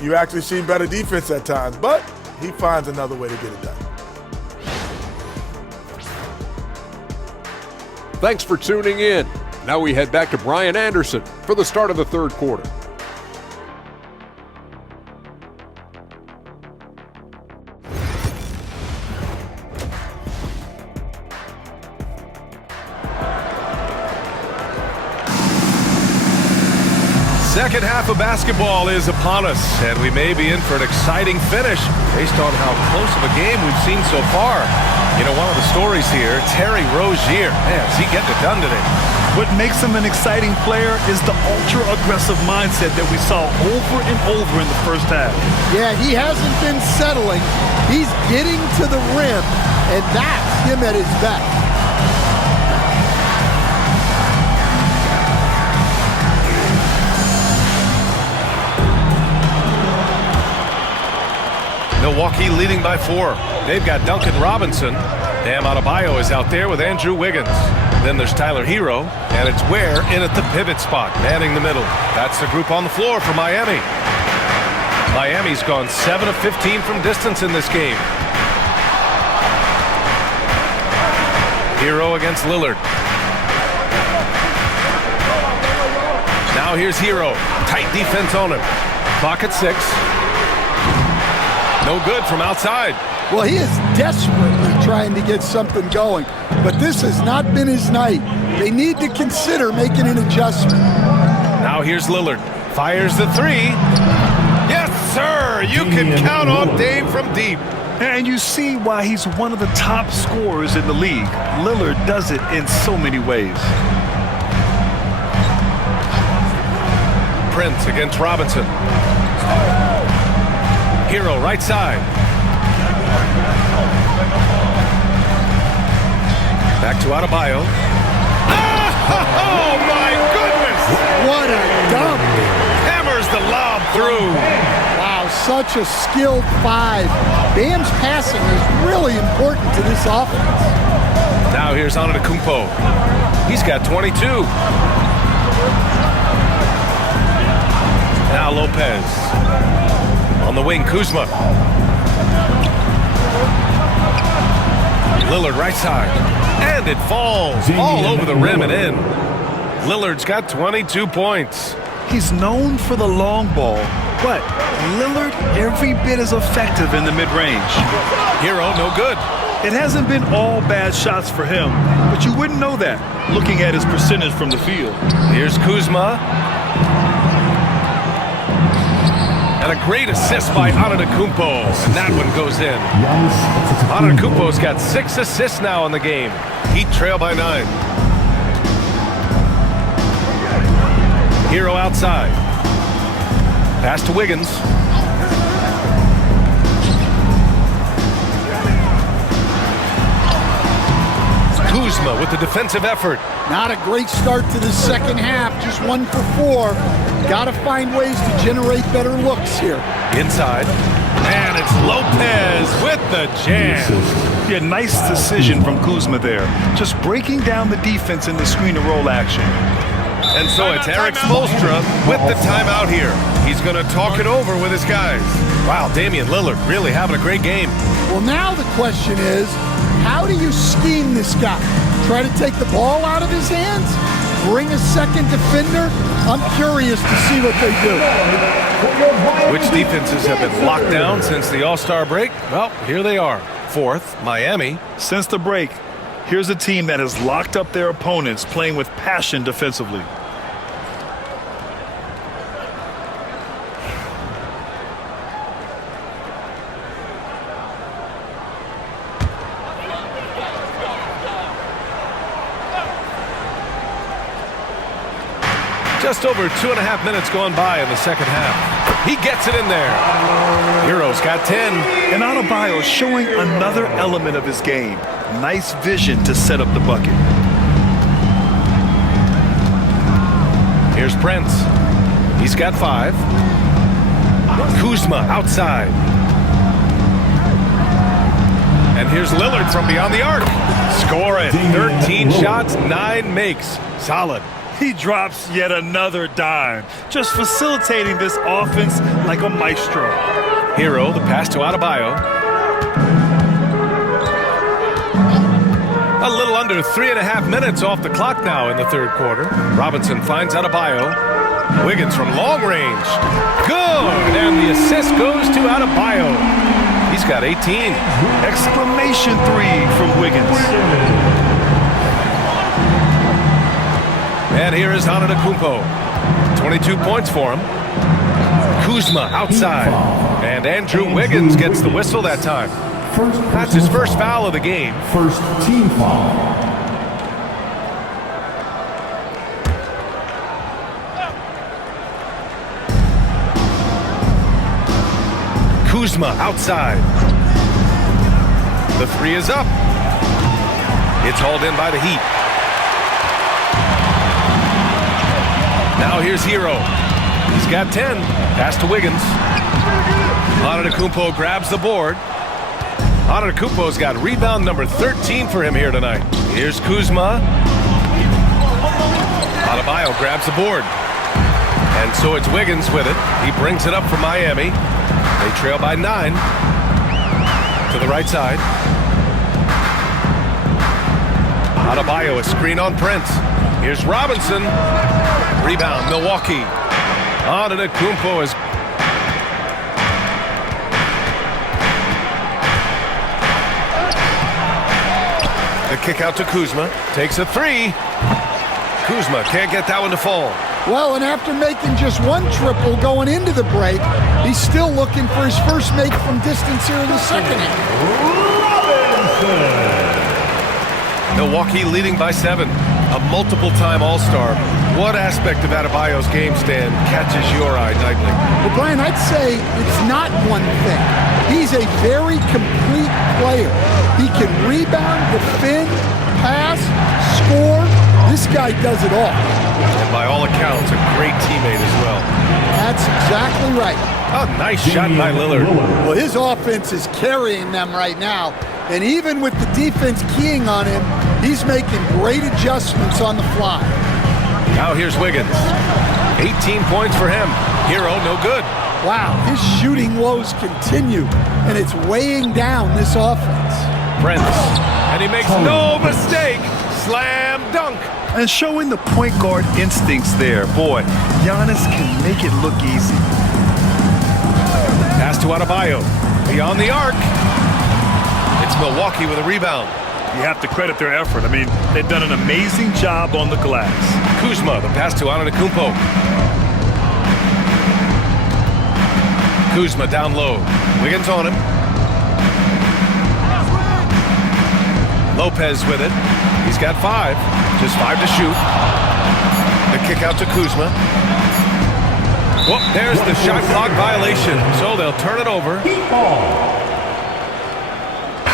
You actually see better defense at times, but he finds another way to get it done. Thanks for tuning in. Now we head back to Brian Anderson for the start of the third quarter. Second half of basketball is upon us, and we may be in for an exciting finish based on how close of a game we've seen so far. You know, one of the stories here, Terry Rozier. Man, is he getting it done today? What makes him an exciting player is the ultra-aggressive mindset that we saw over and over in the first half. Yeah, he hasn't been settling. He's getting to the rim, and that's him at his best. Milwaukee leading by 4. They've got Duncan Robinson. Bam Adebayo is out there with Andrew Wiggins. Then there's Tyler Hero, and it's Ware in at the pivot spot, manning the middle. That's the group on the floor for Miami. Miami's gone 7 of 15 from distance in this game. Hero against Lillard. Now here's Hero. Tight defense on him. Clock at 6. No good from outside. Well, he is desperately trying to get something going, but this has not been his night. They need to consider making an adjustment. Now here's Lillard. Fires the 3. Yes, sir! You can count on Dame from deep. And you see why he's one of the top scorers in the league. Lillard does it in so many ways. Prince against Robinson. Hero right side. Back to Adebayo. Oh my goodness! What a dump! Hammers the lob through. Wow, such a skilled 5. Bam's passing is really important to this offense. Now here's Antetokounmpo. He's got 22. Now Lopez. On the wing, Kuzma. Lillard right side. And it falls all over the rim and in. Lillard's got 22 points. He's known for the long ball, but Lillard every bit as effective in the mid-range. Hero, no good. It hasn't been all bad shots for him, but you wouldn't know that looking at his percentage from the field. Here's Kuzma. And a great assist by Antetokounmpo. And that one goes in. Antetokounmpo's got 6 assists now in the game. Heat trail by 9. Hero outside. Pass to Wiggins. Kuzma with the defensive effort. Not a great start to the second half, just 1 for 4. Got to find ways to generate better looks here. Inside. And it's Lopez with the jam. Yeah, nice decision from Kuzma there. Just breaking down the defense in the screen and roll action. And so it's Eric Spoelstra with the timeout here. He's going to talk it over with his guys. Wow, Damian Lillard really having a great game. Well, now the question is, how do you scheme this guy? Try to take the ball out of his hands? Bring a second defender? I'm curious to see what they do. Which defenses have been locked down since the All-Star break? Well, here they are. 4th, Miami. Since the break, here's a team that has locked up their opponents, playing with passion defensively. Just over 2.5 minutes gone by in the second half. He gets it in there. Hero's got 10. And Adebayo showing another element of his game. Nice vision to set up the bucket. Here's Prince. He's got 5. Kuzma outside. And here's Lillard from beyond the arc. Score it. 13 shots, 9 makes. Solid. He drops yet another dime, just facilitating this offense like a maestro. Hero, the pass to Adebayo. A little under 3.5 minutes off the clock now in the third quarter. Robinson finds Adebayo. Wiggins from long range. Good! And the assist goes to Adebayo. He's got 18. Exclamation 3 from Wiggins. And here is Antetokounmpo. 22 points for him. Kuzma outside. And Andrew Wiggins gets the whistle that time. That's his first foul of the game. First team foul. Kuzma outside. The 3 is up. It's hauled in by the Heat. Now here's Hero. He's got 10. Pass to Wiggins. Antetokounmpo grabs the board. Antetokounmpo's got rebound number 13 for him here tonight. Here's Kuzma. Adebayo grabs the board. And so it's Wiggins with it. He brings it up for Miami. They trail by 9. To the right side. Adebayo, a screen on Prince. Here's Robinson. Rebound, Milwaukee. Antetokounmpo is... The kick out to Kuzma. Takes a 3. Kuzma can't get that one to fall. Well, and after making just 1 triple going into the break, he's still looking for his first make from distance here in the second half. Milwaukee leading by 7. A multiple-time All-Star. What aspect of Adebayo's game, Stan, catches your eye nightly? Well, Brian, I'd say it's not one thing. He's a very complete player. He can rebound, defend, pass, score. This guy does it all. And by all accounts, a great teammate as well. That's exactly right. A nice shot by Lillard. Well, his offense is carrying them right now. And even with the defense keying on him, he's making great adjustments on the fly. Now here's Wiggins. 18 points for him. Hero, no good. Wow, his shooting woes continue, and it's weighing down this offense. Prince, and he makes no mistake. Slam dunk. And showing the point guard instincts there. Boy, Giannis can make it look easy. Pass to Adebayo. Beyond the arc. It's Milwaukee with a rebound. You have to credit their effort. I mean, they've done an amazing job on the glass. Kuzma, the pass to Antetokounmpo. Kuzma down low. Wiggins on him. Lopez with it. He's got 5. Just 5 to shoot. The kick out to Kuzma. Whoop, there's the shot clock violation. So they'll turn it over.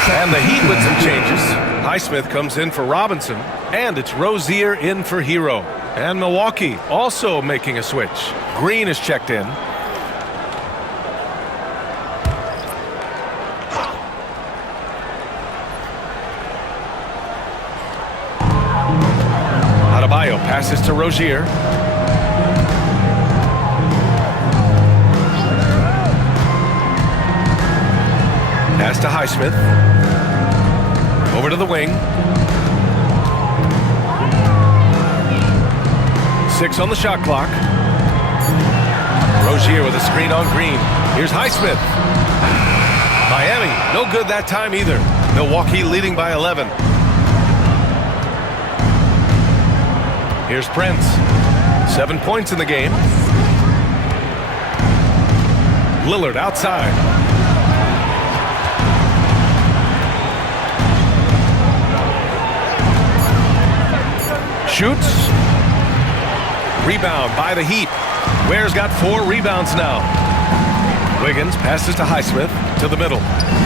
And the Heat with some changes. Highsmith comes in for Robinson. And it's Rozier in for Hero. And Milwaukee also making a switch. Green is checked in. Adebayo passes to Rozier. Pass to Highsmith. Over to the wing. 6 on the shot clock. Rozier with a screen on Green. Here's Highsmith. Miami, no good that time either. Milwaukee leading by 11. Here's Prince. 7 points in the game. Lillard outside. Shoots. Rebound by the Heat. Ware's got 4 rebounds now. Wiggins passes to Highsmith to the middle.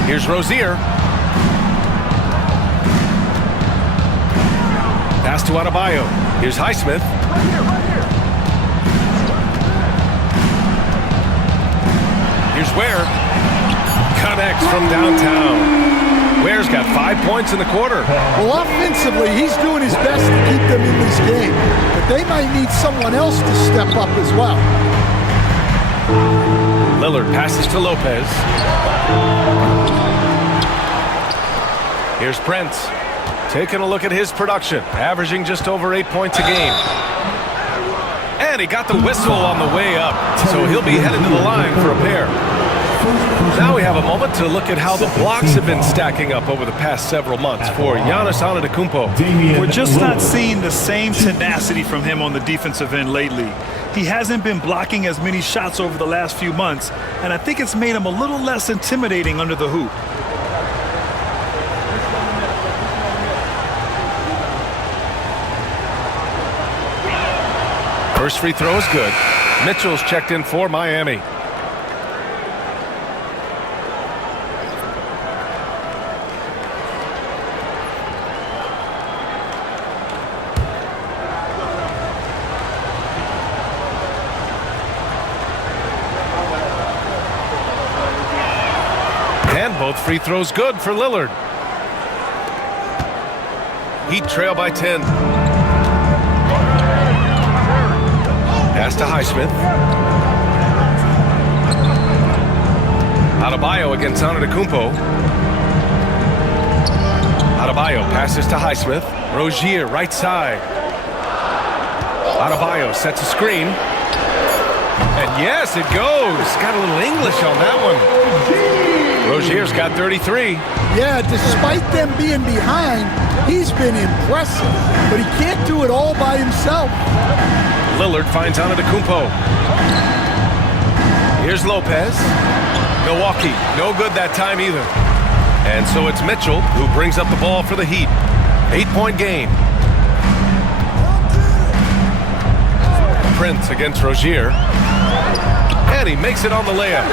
Here's Rozier. Pass to Adebayo. Here's Highsmith. Here's Ware. Connects from downtown. Ware's got 5 points in the quarter. Well, offensively, he's doing his best to keep them in this game. But they might need someone else to step up as well. Lillard passes to Lopez. Here's Prince. Taking a look at his production. Averaging just over 8 points a game. And he got the whistle on the way up. So he'll be headed to the line for a pair. Now we have a moment to look at how the blocks have been stacking up over the past several months for Giannis Antetokounmpo. We're just not seeing the same tenacity from him on the defensive end lately. He hasn't been blocking as many shots over the last few months, and I think it's made him a little less intimidating under the hoop. First free throw is good. Mitchell's checked in for Miami. Both free throws good for Lillard. Heat trail by 10. Pass to Highsmith. Adebayo against Antetokounmpo. Adebayo passes to Highsmith. Rozier right side. Adebayo sets a screen. And yes, it goes. Got a little English on that one. Rozier's got 33. Yeah, despite them being behind, he's been impressive. But he can't do it all by himself. Lillard finds Antetokounmpo. Here's Lopez. Milwaukee, no good that time either. And so it's Mitchell who brings up the ball for the Heat. 8-point game. Prince against Rozier. And he makes it on the layup.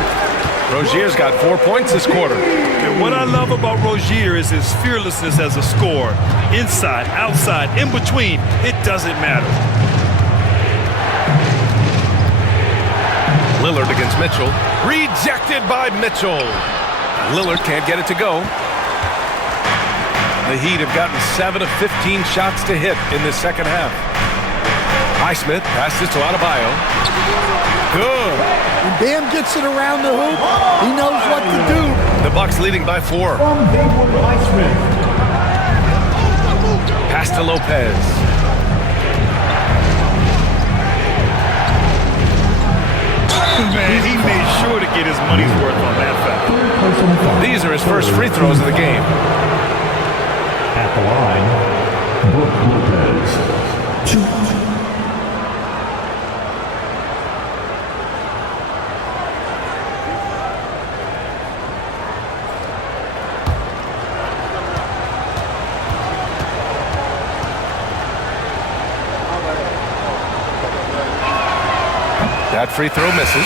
Rozier's got 4 points this quarter. And what I love about Rozier is his fearlessness as a scorer. Inside, outside, in between, it doesn't matter. Lillard against Mitchell. Rejected by Mitchell. Lillard can't get it to go. The Heat have gotten 7 of 15 shots to hit in this second half. Highsmith passes to Adebayo. Good. When Bam gets it around the hoop, he knows what to do. The Bucks leading by 4. Pass to Lopez. Man, he made sure to get his money's worth on that foul. These are his first free throws of the game. At the line, Brook Lopez. 2. That free throw misses.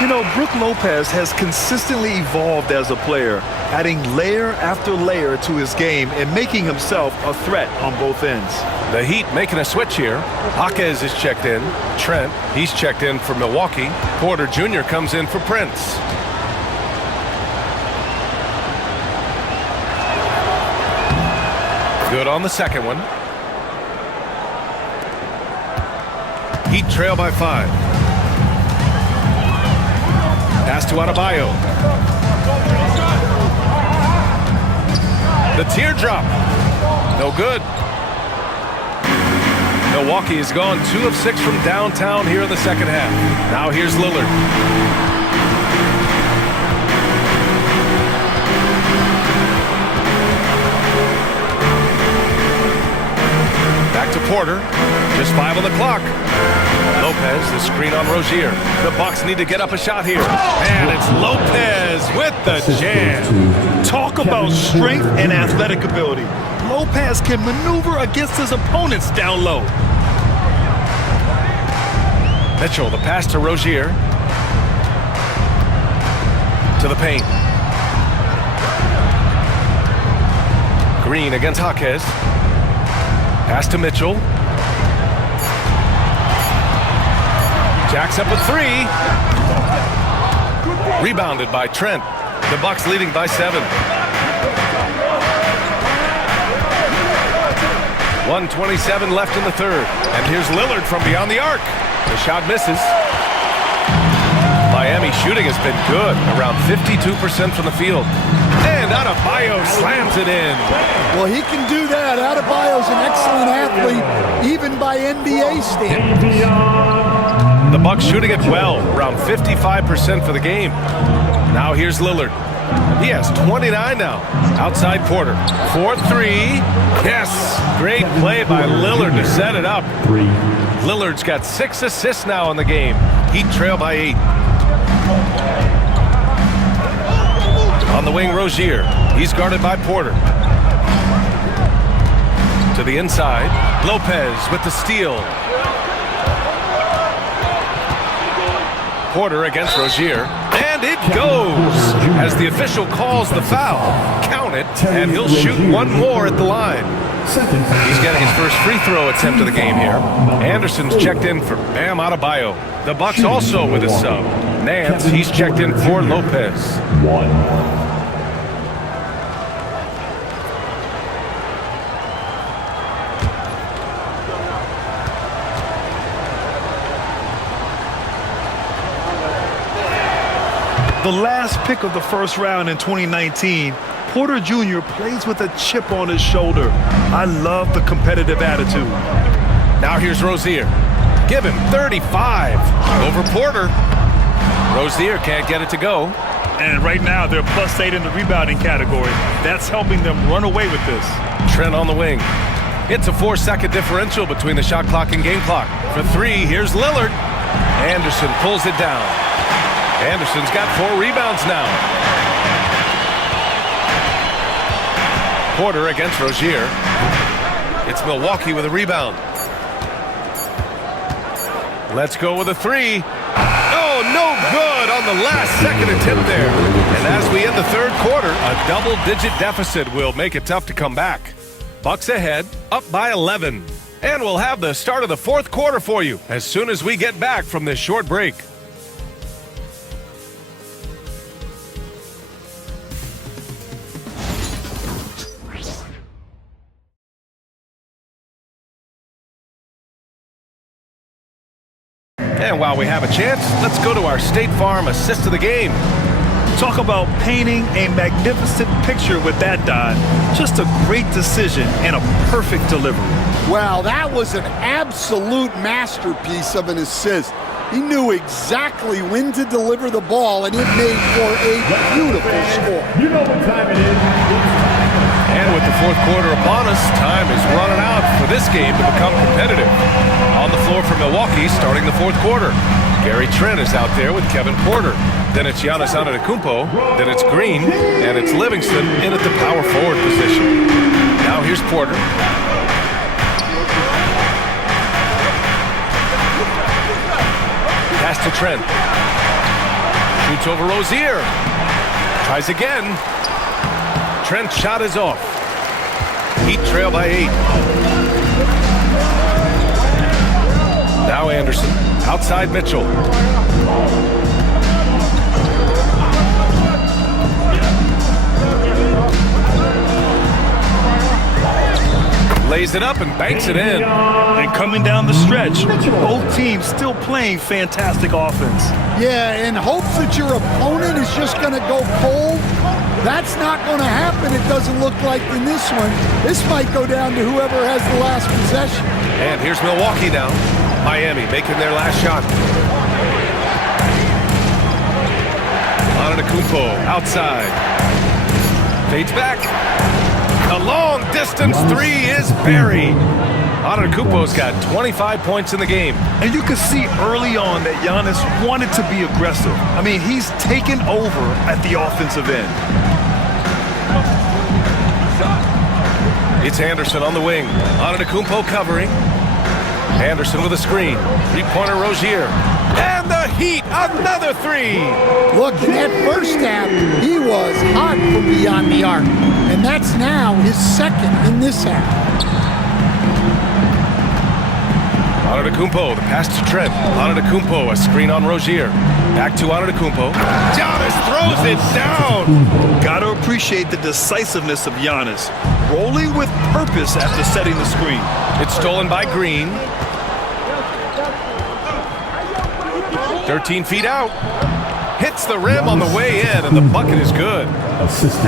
You know, Brook Lopez has consistently evolved as a player, adding layer after layer to his game and making himself a threat on both ends. The Heat making a switch here. Jaquez is checked in. Trent, he's checked in for Milwaukee. Porter Jr. comes in for Prince. Good on the second one. Heat trail by 5. Pass to Adebayo. The teardrop. No good. Milwaukee has gone 2 of 6 from downtown here in the second half. Now here's Lillard. Back to Porter. Just 5 on the clock. Lopez, the screen on Rozier. The Bucks need to get up a shot here. And it's Lopez with the jam. Talk about strength and athletic ability. Lopez can maneuver against his opponents down low. Mitchell, the pass to Rozier. To the paint. Green against Jaquez. Pass to Mitchell. Jacks up with 3. Rebounded by Trent. The Bucks leading by 7. 1:27 left in the third. And here's Lillard from beyond the arc. The shot misses. Miami shooting has been good, around 52% from the field. And Adebayo slams it in. Well, he can do that. Adebayo's an excellent athlete, even by NBA standards. The Bucks shooting it well, around 55% for the game. Now here's Lillard. He has 29 now. Outside Porter. 4-3. Yes! Great play by Lillard to set it up. 3. Lillard's got 6 assists now in the game. Heat trail by 8. On the wing, Rozier. He's guarded by Porter. To the inside. Lopez with the steal. Porter against Rozier. And it goes as the official calls the foul. Count it, and he'll shoot one more at the line. He's getting his first free throw attempt of the game here. Anderson's checked in for Bam Adebayo. The Bucks also with a sub. Nance, he's checked in for Lopez. 1. The last pick of the first round in 2019, Porter Jr. plays with a chip on his shoulder. I love the competitive attitude. Now here's Rozier. Give him 35 over Porter. Rozier can't get it to go. And right now they're +8 in the rebounding category. That's helping them run away with this. Trent on the wing. It's a 4-second differential between the shot clock and game clock. For 3, here's Lillard. Anderson pulls it down. Anderson's got 4 rebounds now. Porter against Rozier. It's Milwaukee with a rebound. Let's go with a 3. Oh, no good on the last second attempt there. And as we end the third quarter, a double-digit deficit will make it tough to come back. Bucks ahead, up by 11. And we'll have the start of the fourth quarter for you as soon as we get back from this short break. And while we have a chance, let's go to our State Farm assist of the game. Talk about painting a magnificent picture with that dive. Just a great decision and a perfect delivery. Well, that was an absolute masterpiece of an assist. He knew exactly when to deliver the ball, and it made for a beautiful score. You know what time it is. And with the fourth quarter upon us, time is running out for this game to become competitive. On the floor for Milwaukee, starting the fourth quarter. Gary Trent is out there with Kevin Porter. Then it's Giannis Antetokounmpo. Then it's Green. And it's Livingston in at the power forward position. Now here's Porter. Pass to Trent. Shoots over Rozier. Tries again. Trent's shot is off. Heat trail by 8. Now Anderson. Outside Mitchell. Lays it up and banks it in. And coming down the stretch, both teams still playing fantastic offense. Yeah, in hopes that your opponent is just going to go cold. That's not going to happen, it doesn't look like in this one. This might go down to whoever has the last possession. And here's Milwaukee now. Miami making their last shot. Antetokounmpo outside. Fades back. A long distance three is buried. Antetokounmpo's got 25 points in the game. And you could see early on that Giannis wanted to be aggressive. I mean, he's taken over at the offensive end. It's Anderson on the wing. Antetokounmpo covering. Anderson with a screen. Three-pointer Rozier. And the Heat, another three. Look, in that first half, he was hot from beyond the arc. And that's now his second in this half. Antetokounmpo, the pass to Trent. Antetokounmpo, a screen on Rozier. Back to Antetokounmpo. Giannis throws it down. Gotta appreciate the decisiveness of Giannis. Rolling with purpose after setting the screen. It's stolen by Green. 13 feet out. Hits the rim on the way in, and the bucket is good.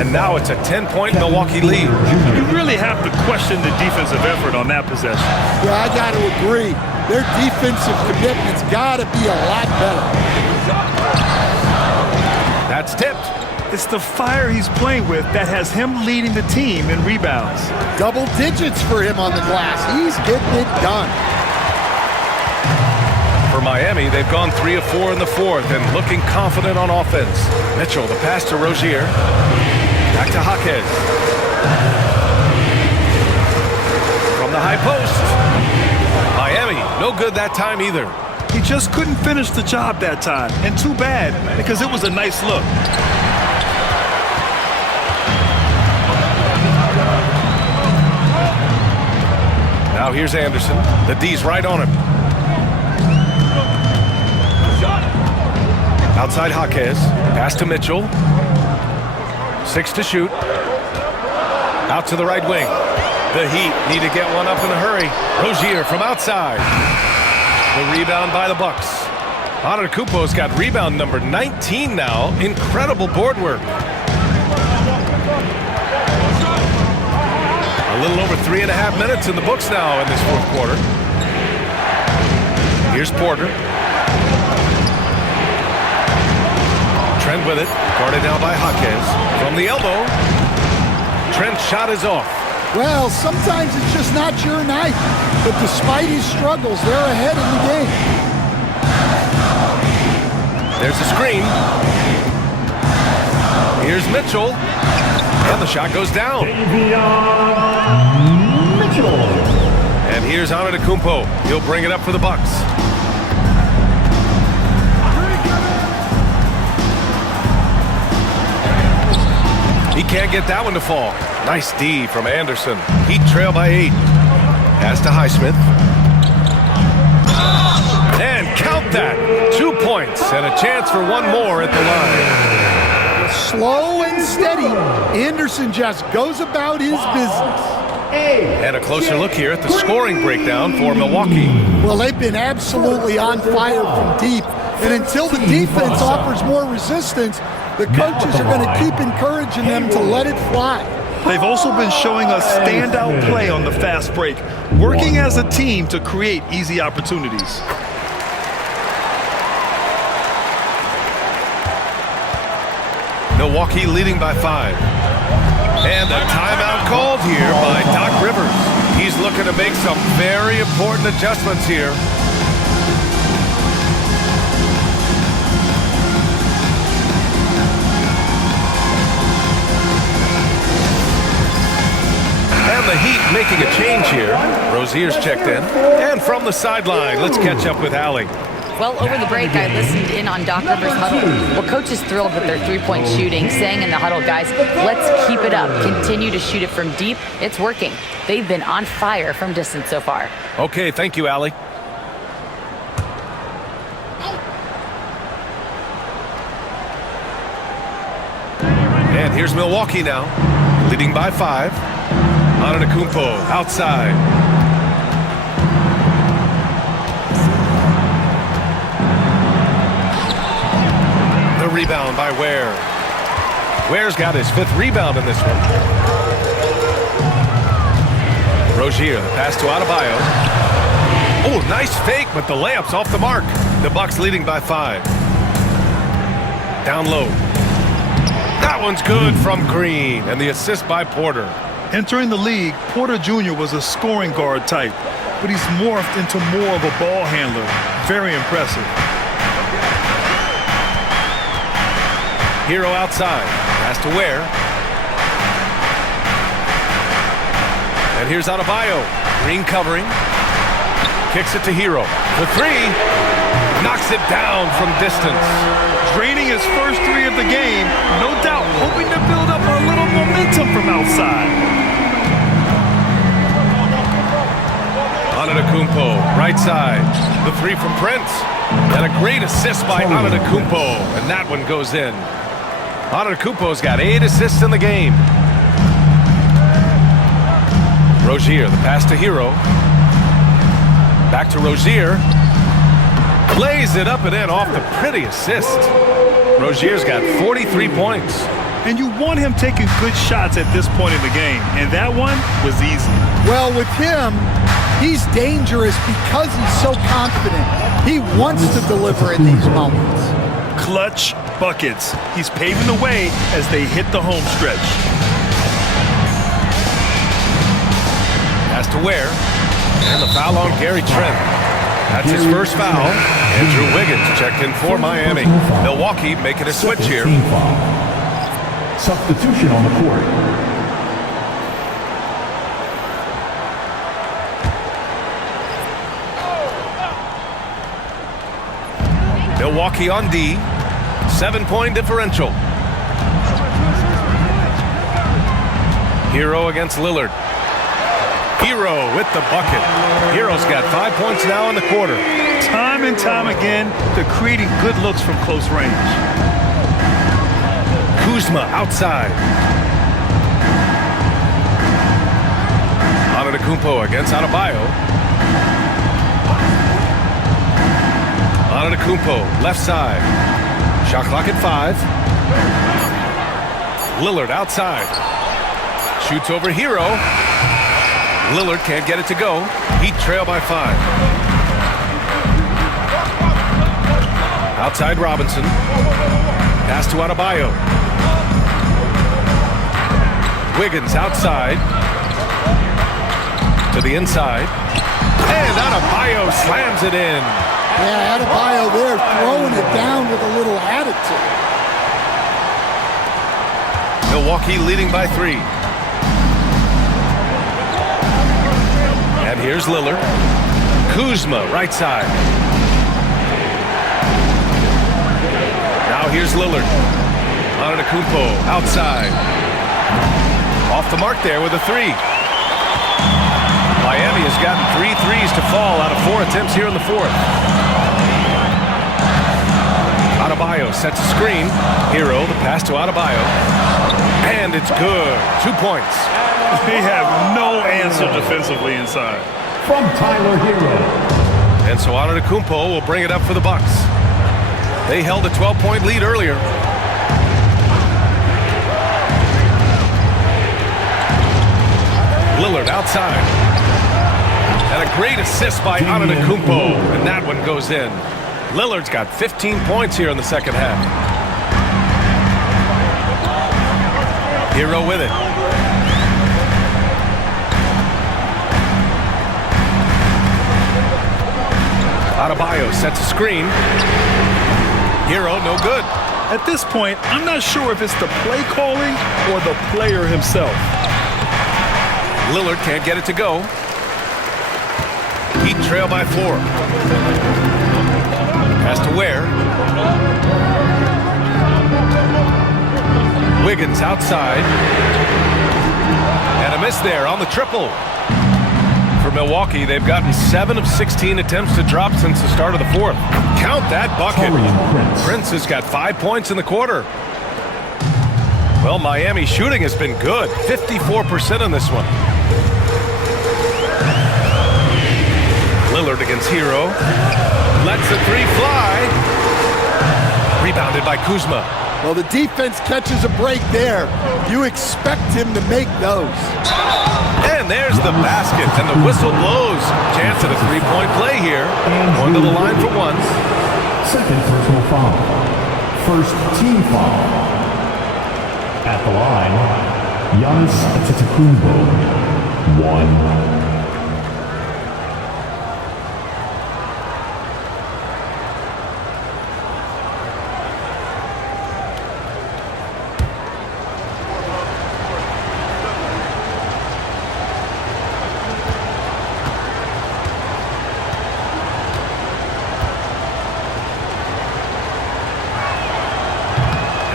And now it's a 10-point Milwaukee lead. You really have to question the defensive effort on that possession. Yeah, I got to agree. Their defensive commitment's got to be a lot better. That's tipped. It's the fire he's playing with that has him leading the team in rebounds. Double digits for him on the glass. He's getting it done. For Miami, they've gone 3 of 4 in the fourth and looking confident on offense. Mitchell, the pass to Rozier. Back to Jaquez. From the high post. Miami, no good that time either. He just couldn't finish the job that time. And too bad, because it was a nice look. Now here's Anderson. The D's right on him. Outside Jaquez. Pass to Mitchell. 6 to shoot. Out to the right wing. The Heat need to get one up in a hurry. Rozier from outside. The rebound by the Bucks. Antetokounmpo's got rebound number 19 now. Incredible board work. A little over 3.5 minutes in the books now in this fourth quarter. Here's Porter. Trent with it. Guarded now by Jaquez. From the elbow. Trent's shot is off. Well, sometimes it's just not your night. But despite his struggles, they're ahead in the game. There's the screen. Here's Mitchell. And the shot goes down. Mitchell. And here's Antetokounmpo. He'll bring it up for the Bucks. He can't get that one to fall. Nice D from Anderson. Heat trail by 8. Pass to Highsmith. And count that. 2 points and a chance for one more at the line. Slow and steady, Anderson just goes about his business. And a closer look here at the scoring breakdown for Milwaukee. Well, they've been absolutely on fire from deep. And until the defense offers more resistance, the coaches are going to keep encouraging them to let it fly. They've also been showing us standout play on the fast break. working as a team to create easy opportunities. Milwaukee leading by 5. And a timeout called here by Doc Rivers. He's looking to make some very important adjustments here. And the Heat making a change here. Rozier's checked in. And from the sideline, let's catch up with Allie. Well, over the break, I listened in on Doc Rivers' huddle. Well, coach is thrilled with their three-point shooting, saying in the huddle, guys, let's keep it up. Continue to shoot it from deep. It's working. They've been on fire from distance so far. Okay, thank you, Allie. And here's Milwaukee now, leading by 5. Antetokounmpo outside. The rebound by Ware. Ware's got his 5th rebound in this one. Rozier, the pass to Adebayo. Oh, nice fake, but the layup's off the mark. The Bucks leading by 5. Down low. That one's good from Green, and the assist by Porter. Entering the league, Porter Jr. was a scoring guard type, but he's morphed into more of a ball handler. Very impressive. Hero outside. Pass to Ware. And here's Adebayo. Green covering. Kicks it to Hero. The 3. Knocks it down from distance. Draining his first 3 of the game. No doubt hoping to build up a little momentum from outside. Antetokounmpo, right side. The 3 from Prince. And a great assist by Antetokounmpo. And that one goes in. Antetokounmpo's got 8 assists in the game. Rozier, the pass to Hero. Back to Rozier. Lays it up and in off the pretty assist. Rozier's got 43 points. And you want him taking good shots at this point in the game. And that one was easy. Well, with him, he's dangerous because he's so confident. He wants to deliver in these moments. Clutch buckets. He's paving the way as they hit the home stretch. Pass to Ware. And the foul on Gary Trent. That's his first foul. Andrew Wiggins checked in for Miami. Milwaukee making a switch here. Substitution on the court. Milwaukee on D. 7-point differential. Hero against Lillard. Hero with the bucket. Hero's got 5 points now in the quarter. Time and time again, they're creating good looks from close range. Kuzma outside. Antetokounmpo against Adebayo. Antetokounmpo, left side. Shot clock at 5. Lillard outside. Shoots over Hero. Lillard can't get it to go. Heat trail by 5. Outside Robinson. Pass to Adebayo. Wiggins outside. To the inside. And Adebayo slams it in. Yeah, Adebayo there throwing it down with a little attitude. Milwaukee leading by 3. And here's Lillard. Kuzma, right side. Now here's Lillard. Antetokounmpo, outside. Off the mark there with a 3. Miami has gotten 3 threes to fall out of 4 attempts here in the 4th. Adebayo sets a screen. Hero, the pass to Adebayo. And it's good. 2 points. They have no answer defensively inside. From Tyler Hero. And so Antetokounmpo will bring it up for the Bucks. They held a 12-point lead earlier. Lillard outside. And a great assist by Antetokounmpo, and that one goes in. Lillard's got 15 points here in the second half. Hero with it. Adebayo sets a screen. Hero, no good. At this point, I'm not sure if it's the play calling or the player himself. Lillard can't get it to go. Heat trail by 4. Pass to Ware. Wiggins outside. And a miss there on the triple. For Milwaukee, they've gotten 7 of 16 attempts to drop since the start of the fourth. Count that bucket. Prince has got 5 points in the quarter. Well, Miami's shooting has been good. 54% on this one. Lillard against Hero. Lets the 3 fly. Rebounded by Kuzma. Well, the defense catches a break there. You expect him to make those. And there's the basket, and the whistle blows. Chance at a 3-point play here. Going to the line for 1. Second personal foul. First team foul. At the line, Giannis Antetokounmpo. 1.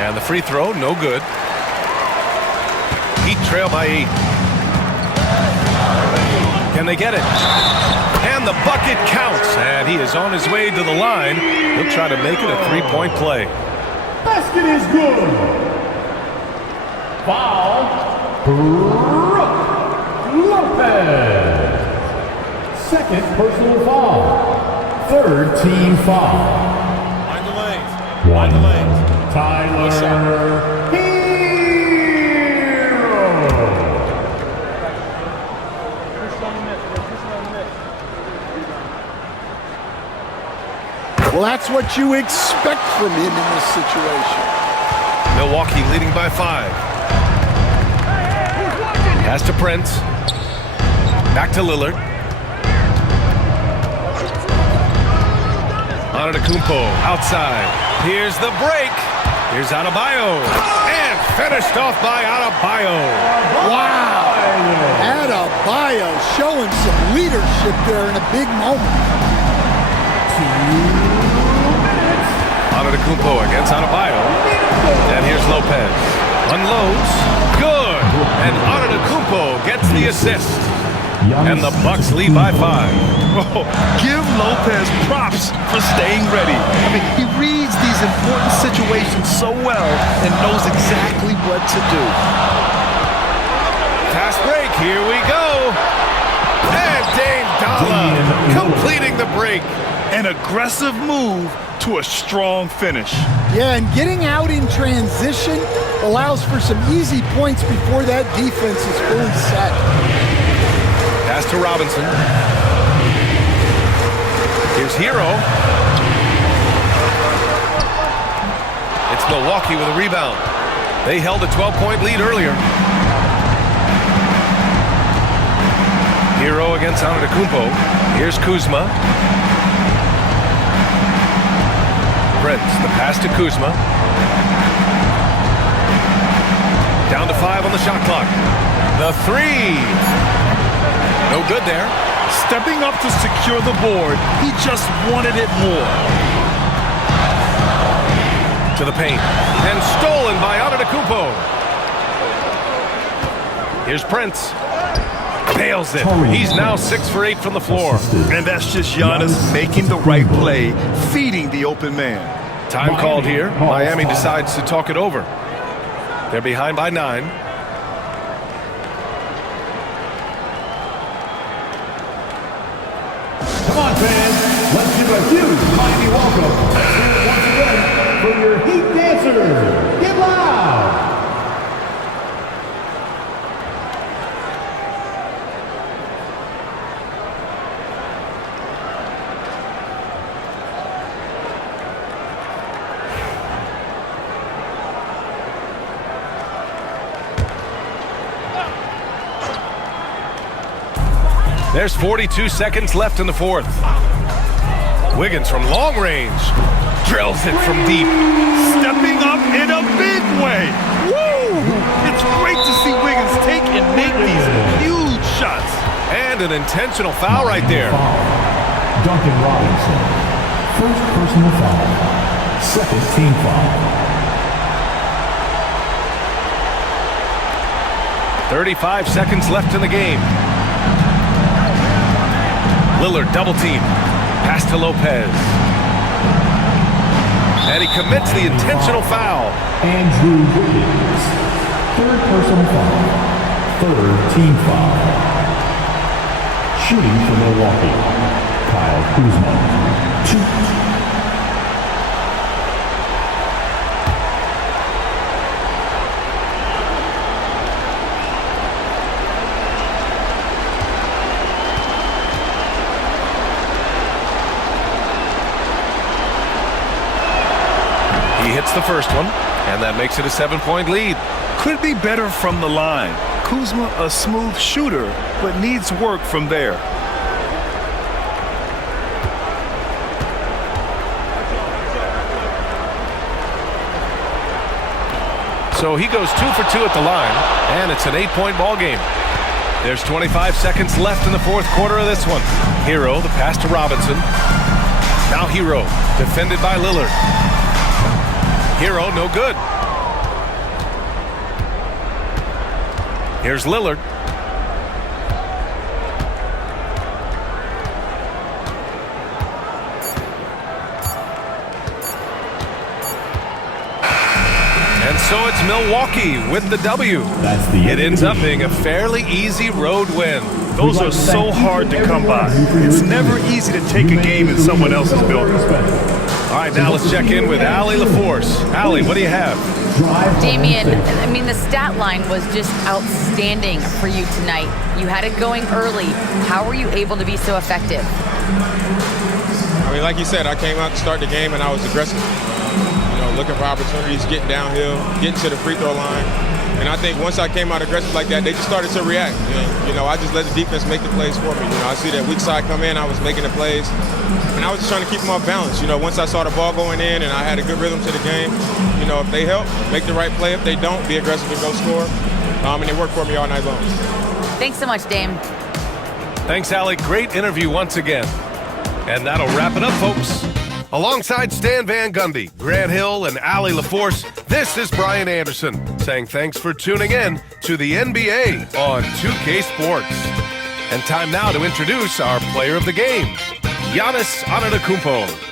And the free throw, no good. Heat trail by 8. Can they get it? And the bucket counts. And he is on his way to the line. He'll try to make it a 3-point play. Basket is good. Foul. Brook Lopez. Second personal foul. Third team foul. Mind the lanes. Mind the lanes. Tyler Hero. Well, that's what you expect from him in this situation. Milwaukee leading by 5. Pass to Prince. Back to Lillard. Antetokounmpo outside. Here's the break. Here's Adebayo. And finished off by Adebayo. Wow. Adebayo showing some leadership there in a big moment. Antetokounmpo against Adebayo. And here's Lopez. Unloads. Good. And Antetokounmpo gets the assist. And the Bucks lead by 5. Oh, give Lopez props for staying ready. I mean, he reads these important situations so well and knows exactly what to do. Fast break, here we go. And Dame Dalla completing the break. An aggressive move to a strong finish. Yeah, and getting out in transition allows for some easy points before that defense is fully set. Pass to Robinson. Here's Hero. It's Milwaukee with a rebound. They held a 12-point lead earlier. Hero against Antetokounmpo. Here's Kuzma. Prince, the pass to Kuzma. Down to 5 on the shot clock. The 3. No good there. Stepping up to secure the board, he just wanted it more. To the paint. And stolen by Antetokounmpo. Here's Prince. Nails it. He's now 6 for 8 from the floor. And that's just Giannis making the right play, feeding the open man. Time called here. Miami decides to talk it over. They're behind by 9. Come on, fans. Let's give a huge Miami welcome. Let's hear it once again for your Heat dancers. Get loud. There's 42 seconds left in the fourth. Wiggins from long range drills it from deep. Stepping up in a big way. Woo! It's great to see Wiggins take and make these huge shots. And an intentional foul right there. Duncan Robinson. First personal foul. Second team foul. 35 seconds left in the game. Lillard double team. Pass to Lopez. And he commits the intentional foul. Andrew Wiggins. Third personal foul. Third team foul. Shooting for Milwaukee. Kyle Kuzma. 2. He hits the first one, and that makes it a 7-point lead. Could be better from the line. Kuzma a smooth shooter, but needs work from there. So he goes 2 for 2 at the line, and it's an 8-point ball game. There's 25 seconds left in the fourth quarter of this one. Hero, the pass to Robinson. Now Hero, defended by Lillard. Hero, no good. Here's Lillard. And so it's Milwaukee with the W. It ends up being a fairly easy road win. Those are so hard to come by. It's never easy to take a game in someone else's building. All right, now let's check in with Allie LaForce. Allie, what do you have? Damian, I mean, the stat line was just outstanding for you tonight. You had it going early. How were you able to be so effective? I mean, like you said, I came out to start the game and I was aggressive. Looking for opportunities, getting downhill, getting to the free throw line. And I think once I came out aggressive like that, they just started to react. I just let the defense make the plays for me. I see that weak side come in, I was making the plays. And I was just trying to keep them off balance. Once I saw the ball going in and I had a good rhythm to the game, if they help, make the right play. If they don't, be aggressive and go score. And it worked for me all night long. Thanks so much, Dame. Thanks, Allie. Great interview once again. And that'll wrap it up, folks. Alongside Stan Van Gundy, Grant Hill, and Allie LaForce, this is Brian Anderson saying thanks for tuning in to the NBA on 2K Sports. And time now to introduce our player of the game, Giannis Antetokounmpo.